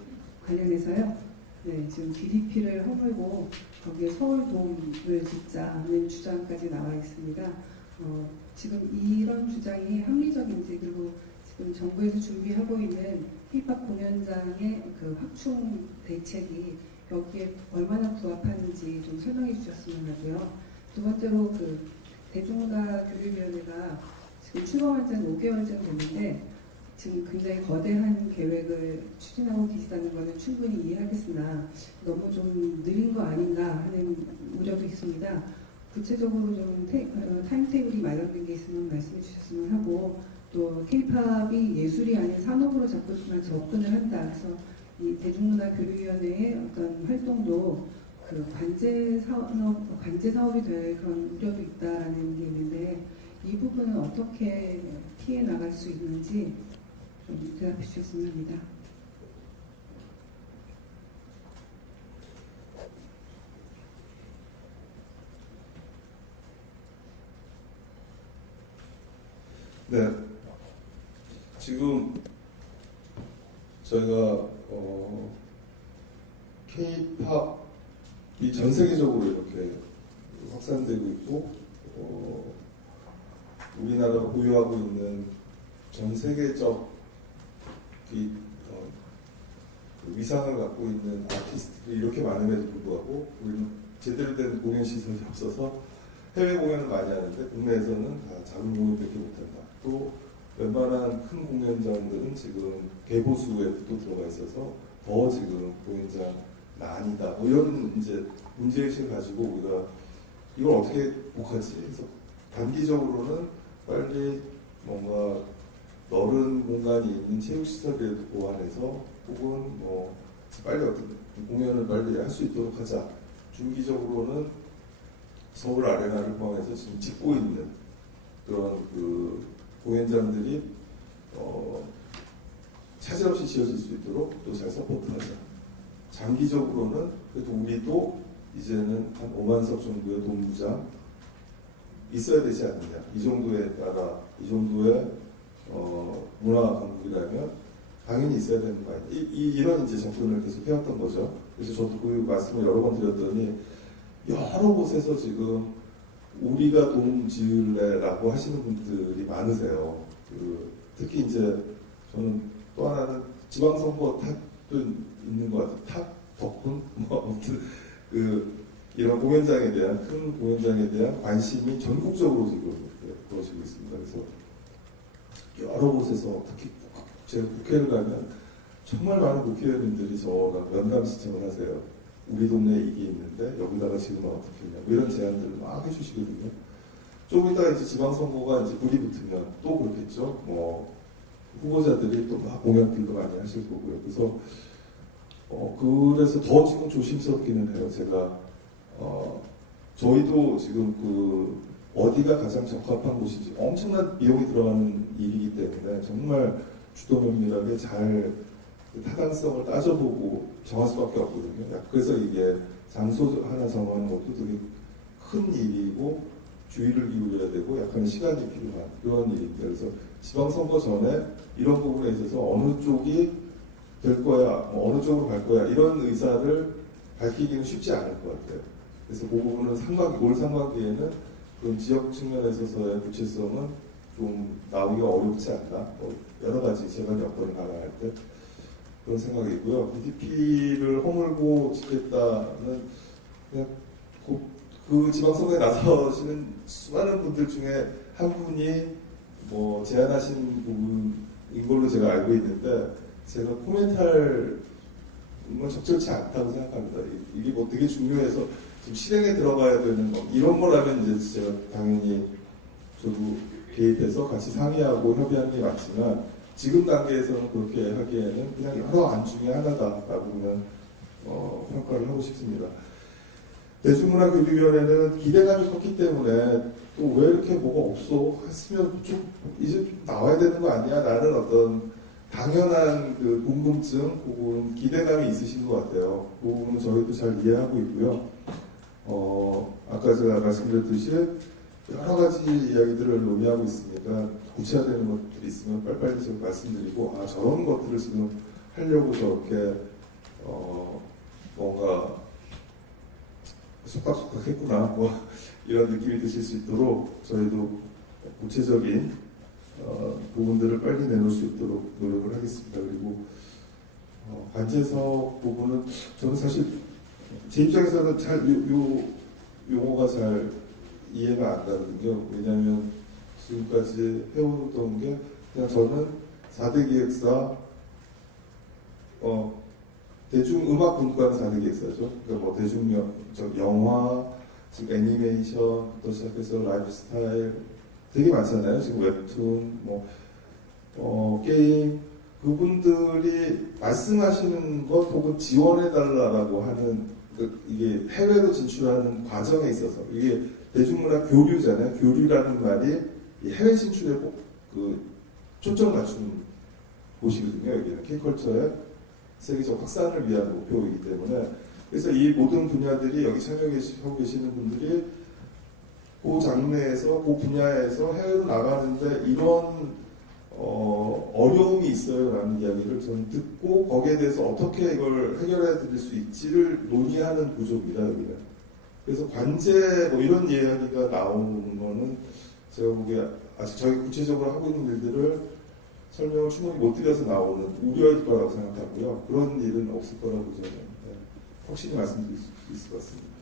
관련해서요. 네, 지금 DDP를 허물고 거기에 서울돔을 짓자는 주장까지 나와 있습니다. 지금 이런 주장이 합리적인지 그리고 지금 정부에서 준비하고 있는 K-pop 공연장의 그 확충 대책이 여기에 얼마나 부합하는지 좀 설명해 주셨으면 하고요. 두 번째로 대중문화교류위원회가 지금 출범한 지는 5개월쯤 됐는데 지금 굉장히 거대한 계획을 추진하고 계시다는 것은 충분히 이해하겠으나 너무 좀 느린 거 아닌가 하는 우려도 있습니다. 구체적으로 좀 타임테이블이 마련된 게 있으면 말씀해 주셨으면 하고 또 K-팝이 예술이 아닌 산업으로 자꾸 접근을 한다. 그래서 이 대중문화교류위원회의 어떤 활동도 관제 사업이 될 그런 우려도 있다라는 게 있는데 이 부분은 어떻게 피해 나갈 수 있는지 좀 대답해 주셨으면 합니다. 네, 지금 저희가 K-팝이 전 세계적으로 이렇게 확산되고 있고 우리나라가 보유하고 있는 전 세계적 위상을 갖고 있는 아티스트들이 이렇게 많음에도 불구하고 우리는 제대로 된 공연 시설이 없어서 해외 공연을 많이 하는데 국내에서는 다 작은 공연밖에 못한다. 또 웬만한 큰 공연장들은 지금 개보수에 또 들어가 있어서 더 지금 공연장 난이다. 이런 이제 문제의식을 가지고 우리가 이걸 어떻게 극복하지? 그래서 단기적으로는 빨리 뭔가 넓은 공간이 있는 체육시설이라도 보완해서 혹은 빨리 어떤 공연을 빨리 할 수 있도록 하자. 중기적으로는 서울 아레나를 포함해서 지금 짓고 있는 그런 공연장들이 차질 없이 지어질 수 있도록 또 잘 서포트하자. 장기적으로는 그래도 우리도 이제는 한 5만석 정도의 동부장 있어야 되지 않느냐. 이 정도에 따라 이 정도의 문화 강국이라면 당연히 있어야 되는 거 아니냐. 이런 이제 접근을 계속 해왔던 거죠. 그래서 저도 그 말씀을 여러 번 드렸더니 여러 곳에서 지금 우리가 도움 지을래라고 하시는 분들이 많으세요. 특히 이제 저는 또 하나는 지방선거 탓도 있는 것 같아요. 탓, 덕분, 아무튼 이런 공연장에 대한 큰 공연장에 대한 관심이 전국적으로 지금 벌어지고 있습니다. 그래서 여러 곳에서 특히 제가 국회를 가면 정말 많은 국회의원님들이 저랑 면담 신청을 하세요. 우리 동네에 이게 있는데 여기다가 지으면 어떻겠냐 이런 제안들을 막 해주시거든요. 좀 이따 이제 지방선거가 이제 불이 붙으면 또 그렇겠죠. 후보자들이 또 막 공약들도 많이 하실 거고요. 그래서 그래서 더 지금 조심스럽기는 해요. 제가 저희도 지금 어디가 가장 적합한 곳인지 엄청난 비용이 들어가는 일이기 때문에 정말 주도 면밀하게 잘 타당성을 따져보고 정할 수밖에 없거든요. 그래서 이게 장소 하나 정하는 것도 되게 큰 일이고 주의를 기울여야 되고 약간의 시간이 필요한 그런 일입니다. 그래서 지방선거 전에 이런 부분에 있어서 어느 쪽이 될 거야, 어느 쪽으로 갈 거야 이런 의사를 밝히기는 쉽지 않을 것 같아요. 그래서 그 부분은 올 상반기에는 그런 지역 측면에 있어서의 구체성은 좀 나오기가 어렵지 않나. 여러 가지 재반 여건을 가능할 때 그런 생각이고요. DDP를 허물고 짓겠다는 그냥 그 지방선거에 나서시는 수많은 분들 중에 한 분이 뭐 제안하신 부분인 걸로 제가 알고 있는데 제가 코멘트할 건 적절치 않다고 생각합니다. 이게 뭐 되게 중요해서 지금 실행에 들어가야 되는 거 이런 거라면 이제 제가 당연히 저도 개입해서 같이 상의하고 협의하는 게 맞지만 지금 단계에서는 그렇게 하기에는 그냥 여러 안 중에 하나다라고 그냥 평가를 하고 싶습니다. 대중문화교육위원회는 기대감이 컸기 때문에 또 왜 이렇게 뭐가 없어 했으면 좀 이제 좀 나와야 되는 거 아니야? 라는 어떤 당연한 그 궁금증 혹은 기대감이 있으신 것 같아요. 그 부분은 저희도 잘 이해하고 있고요. 아까 제가 말씀드렸듯이 여러 가지 이야기들을 논의하고 있으니까 구체화되는 것들이 있으면 빨리빨리 제가 말씀드리고 저런 것들을 지금 하려고 저렇게 뭔가 속닥속닥 했구나 뭐 이런 느낌이 드실 수 있도록 저희도 구체적인 부분들을 빨리 내놓을 수 있도록 노력을 하겠습니다. 그리고 관제석 부분은 저는 사실 제 입장에서는 잘 용어가 잘 이해가 안 가거든요. 왜냐하면 지금까지 해오던 게 그냥 저는 4대 기획사 대중음악분과는 4대 기획사죠. 그러니까 뭐 영화, 지금 애니메이션부터 시작해서 라이프스타일 되게 많잖아요. 지금 웹툰, 게임 그분들이 말씀하시는 것 혹은 지원해달라고 하는 이게 해외로 진출하는 과정에 있어서 이게 대중문화 교류잖아요. 교류라는 말이 해외 진출에 그 초점 맞추는 곳이거든요. 여기는 K컬처의 세계적 확산을 위한 목표이기 때문에 그래서 이 모든 분야들이 여기 참여하고 계시는 분들이 그 장르에서 그 분야에서 해외로 나가는데 이런 어려움이 있어요라는 이야기를 저는 듣고 거기에 대해서 어떻게 이걸 해결해 드릴 수 있지를 논의하는 구조입니다. 여기는. 그래서 관제 뭐 이런 이야기가 나오는 거는 제가 보기에 아직 저희 구체적으로 하고 있는 일들을 설명을 충분히 못 드려서 나오는 우려일 거라고 생각하고요. 그런 일은 없을 거라고 저는 확실히 말씀드릴 수 있을 것 같습니다.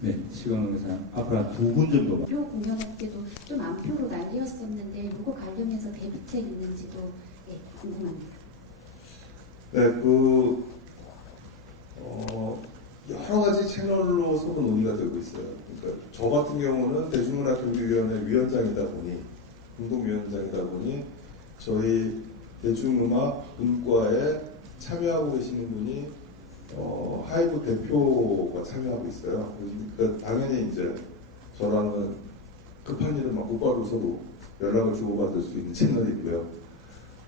네, 시간을 앞으로 한 2분 정도. 표 공연업계도 좀 안표로 난리였었는데 이거 관련해서 대비책 있는지도 궁금합니다. 네, 여러 가지 채널로 서로 논의가 되고 있어요. 그러니까 저 같은 경우는 대중문화교육위원회 위원장이다 보니, 공동위원장이다 보니 저희 대중음악 분과에 참여하고 계시는 분이 하이브 대표가 참여하고 있어요. 그러니까 당연히 이제 저랑은 급한 일은 막 곧바로 서로 연락을 주고받을 수 있는 채널이고요.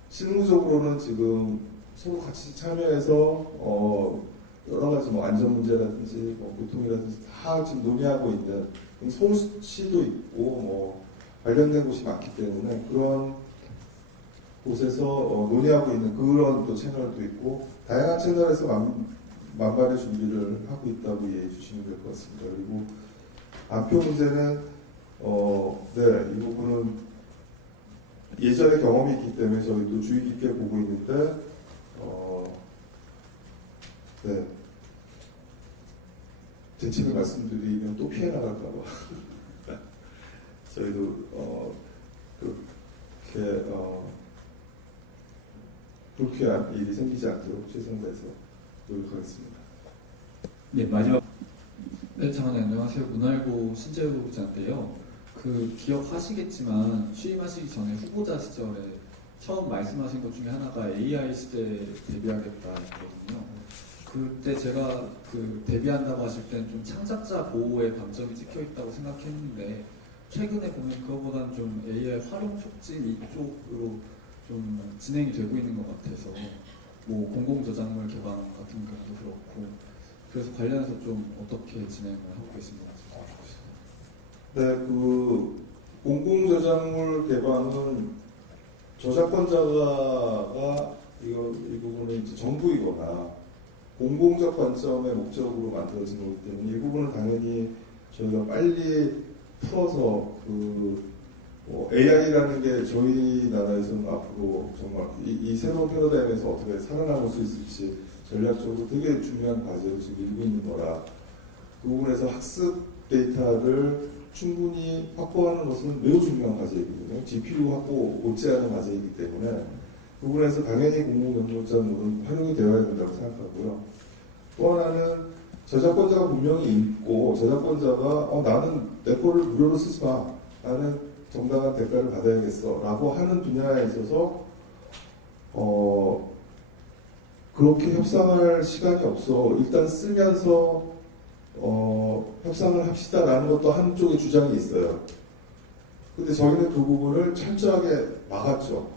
실무적으로는 지금 서로 같이 참여해서 여러 가지 뭐 안전 문제라든지 뭐 교통이라든지 다 지금 논의하고 있는 서울시도 있고 뭐 관련된 곳이 많기 때문에 그런 곳에서 논의하고 있는 그런 또 채널도 있고 다양한 채널에서 만반의 준비를 하고 있다고 이해해 주시면 될 것 같습니다. 그리고 안표 문제는 이 부분은 예전에 경험이 있기 때문에 저희도 주의 깊게 보고 있는데 대책을 말씀드리면 또 피해 나갈까 봐 저희도 그렇게 불쾌한 일이 생기지 않도록 최선을 다해서 노력하겠습니다. 네, 마지막. 네, 장관님 안녕하세요. 문화일보 신재우 기자인데요. 기억하시겠지만 취임하시기 전에 후보자 시절에 처음 말씀하신 것 중에 하나가 AI 시대에 대비하겠다였거든요. 그때 제가 대비한다고 하실 때는 좀 창작자 보호에 방점이 찍혀 있다고 생각했는데 최근에 보면 그거보다는 좀 AI 활용 촉진 이쪽으로 좀 진행이 되고 있는 것 같아서 뭐 공공저작물 개방 같은 경우도 그렇고 그래서 관련해서 좀 어떻게 진행을 하고 계신지 네, 공공저작물 개방은 저작권자가 이 부분은 이제 정부이거나 공공적 관점의 목적으로 만들어진 거기 때문에 이 부분은 당연히 저희가 빨리 풀어서 AI라는 게 저희 나라에서는 앞으로 정말 이 새로운 패러다임에서 어떻게 살아남을 수 있을지 전략적으로 되게 중요한 과제를 지금 밀고 있는 거라 그 부분에서 학습 데이터를 충분히 확보하는 것은 매우 중요한 과제이거든요. GPU 확보 못지않은 과제이기 때문에 그 부분에서 당연히 공공연구원은 활용이 되어야 된다고 생각하고요. 또 하나는 저작권자가 분명히 있고 저작권자가 나는 내 거를 무료로 쓰지 마. 나는 정당한 대가를 받아야겠어. 라고 하는 분야에 있어서 그렇게 협상할 시간이 없어. 일단 쓰면서 협상을 합시다라는 것도 한쪽의 주장이 있어요. 근데 저희는 그 부분을 철저하게 막았죠.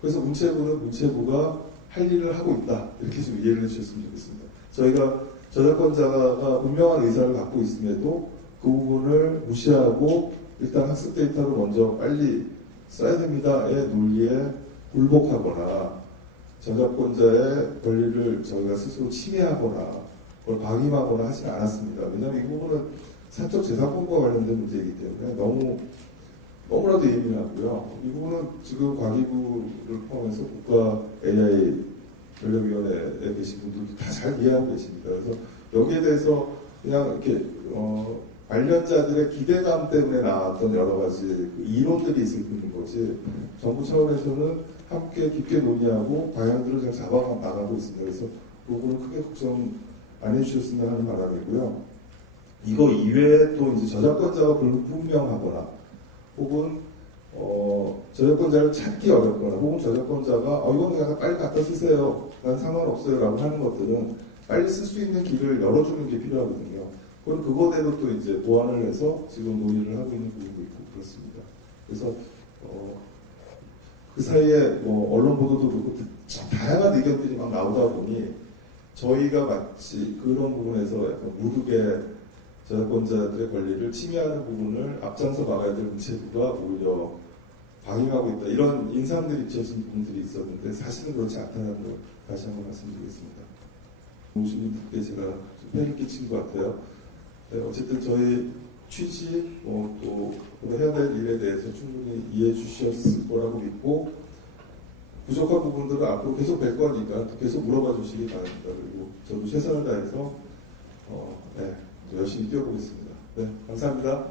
그래서 문체부가 할 일을 하고 있다. 이렇게 좀 이해를 해주셨으면 좋겠습니다. 저희가 저작권자가 분명한 의사를 갖고 있음에도 그 부분을 무시하고 일단 학습 데이터를 먼저 빨리 써야 됩니다의 논리에 굴복하거나 저작권자의 권리를 저희가 스스로 침해하거나 그걸 방임하거나 하지 않았습니다. 왜냐하면 이 부분은 사적 재산권과 관련된 문제이기 때문에 너무나도 예민하고요. 이 부분은 지금 과기부를 포함해서 국가 AI 전략위원회에 계신 분들도 다 잘 이해하고 계십니다. 그래서 여기에 대해서 그냥 이렇게 관련자들의 기대감 때문에 나왔던 여러 가지 그 이론들이 있을 뿐인 거지 정부 차원에서는 함께 깊게 논의하고 방향들을 잘 잡아 나가고 있습니다. 그래서 그 부분은 크게 걱정 안 해주셨으면 하는 바람이고요. 이거 이외에 또 이제 저작권자가 불분명하거나 혹은 저작권자를 찾기 어렵거나 혹은 저작권자가 이건 그냥 빨리 갖다 쓰세요. 난 상관없어요. 라고 하는 것들은 빨리 쓸 수 있는 길을 열어주는 게 필요하거든요. 그럼 그거대로 또 이제 보완을 해서 지금 논의를 하고 있는 부분도 있고 그렇습니다. 그래서 그 사이에 언론 보도도 그렇고 참 다양한 의견들이 막 나오다 보니 저희가 마치 그런 부분에서 약간 무르게 저작권자들의 권리를 침해하는 부분을 앞장서 막아야 될 문체부가 오히려 방임하고 있다. 이런 인상들이 비춰진 부분들이 있었는데 사실은 그렇지 않다는 걸 다시 한번 말씀드리겠습니다. 오신 분께 제가 좀 폐를 끼친 것 같아요. 네, 어쨌든 저희 취지 또 해야 될 일에 대해서 충분히 이해해 주셨을 거라고 믿고 부족한 부분들은 앞으로 계속 뵐 거니까 계속 물어봐 주시기 바랍니다. 그리고 저도 최선을 다해서 열심히 뛰어보겠습니다. 네, 감사합니다.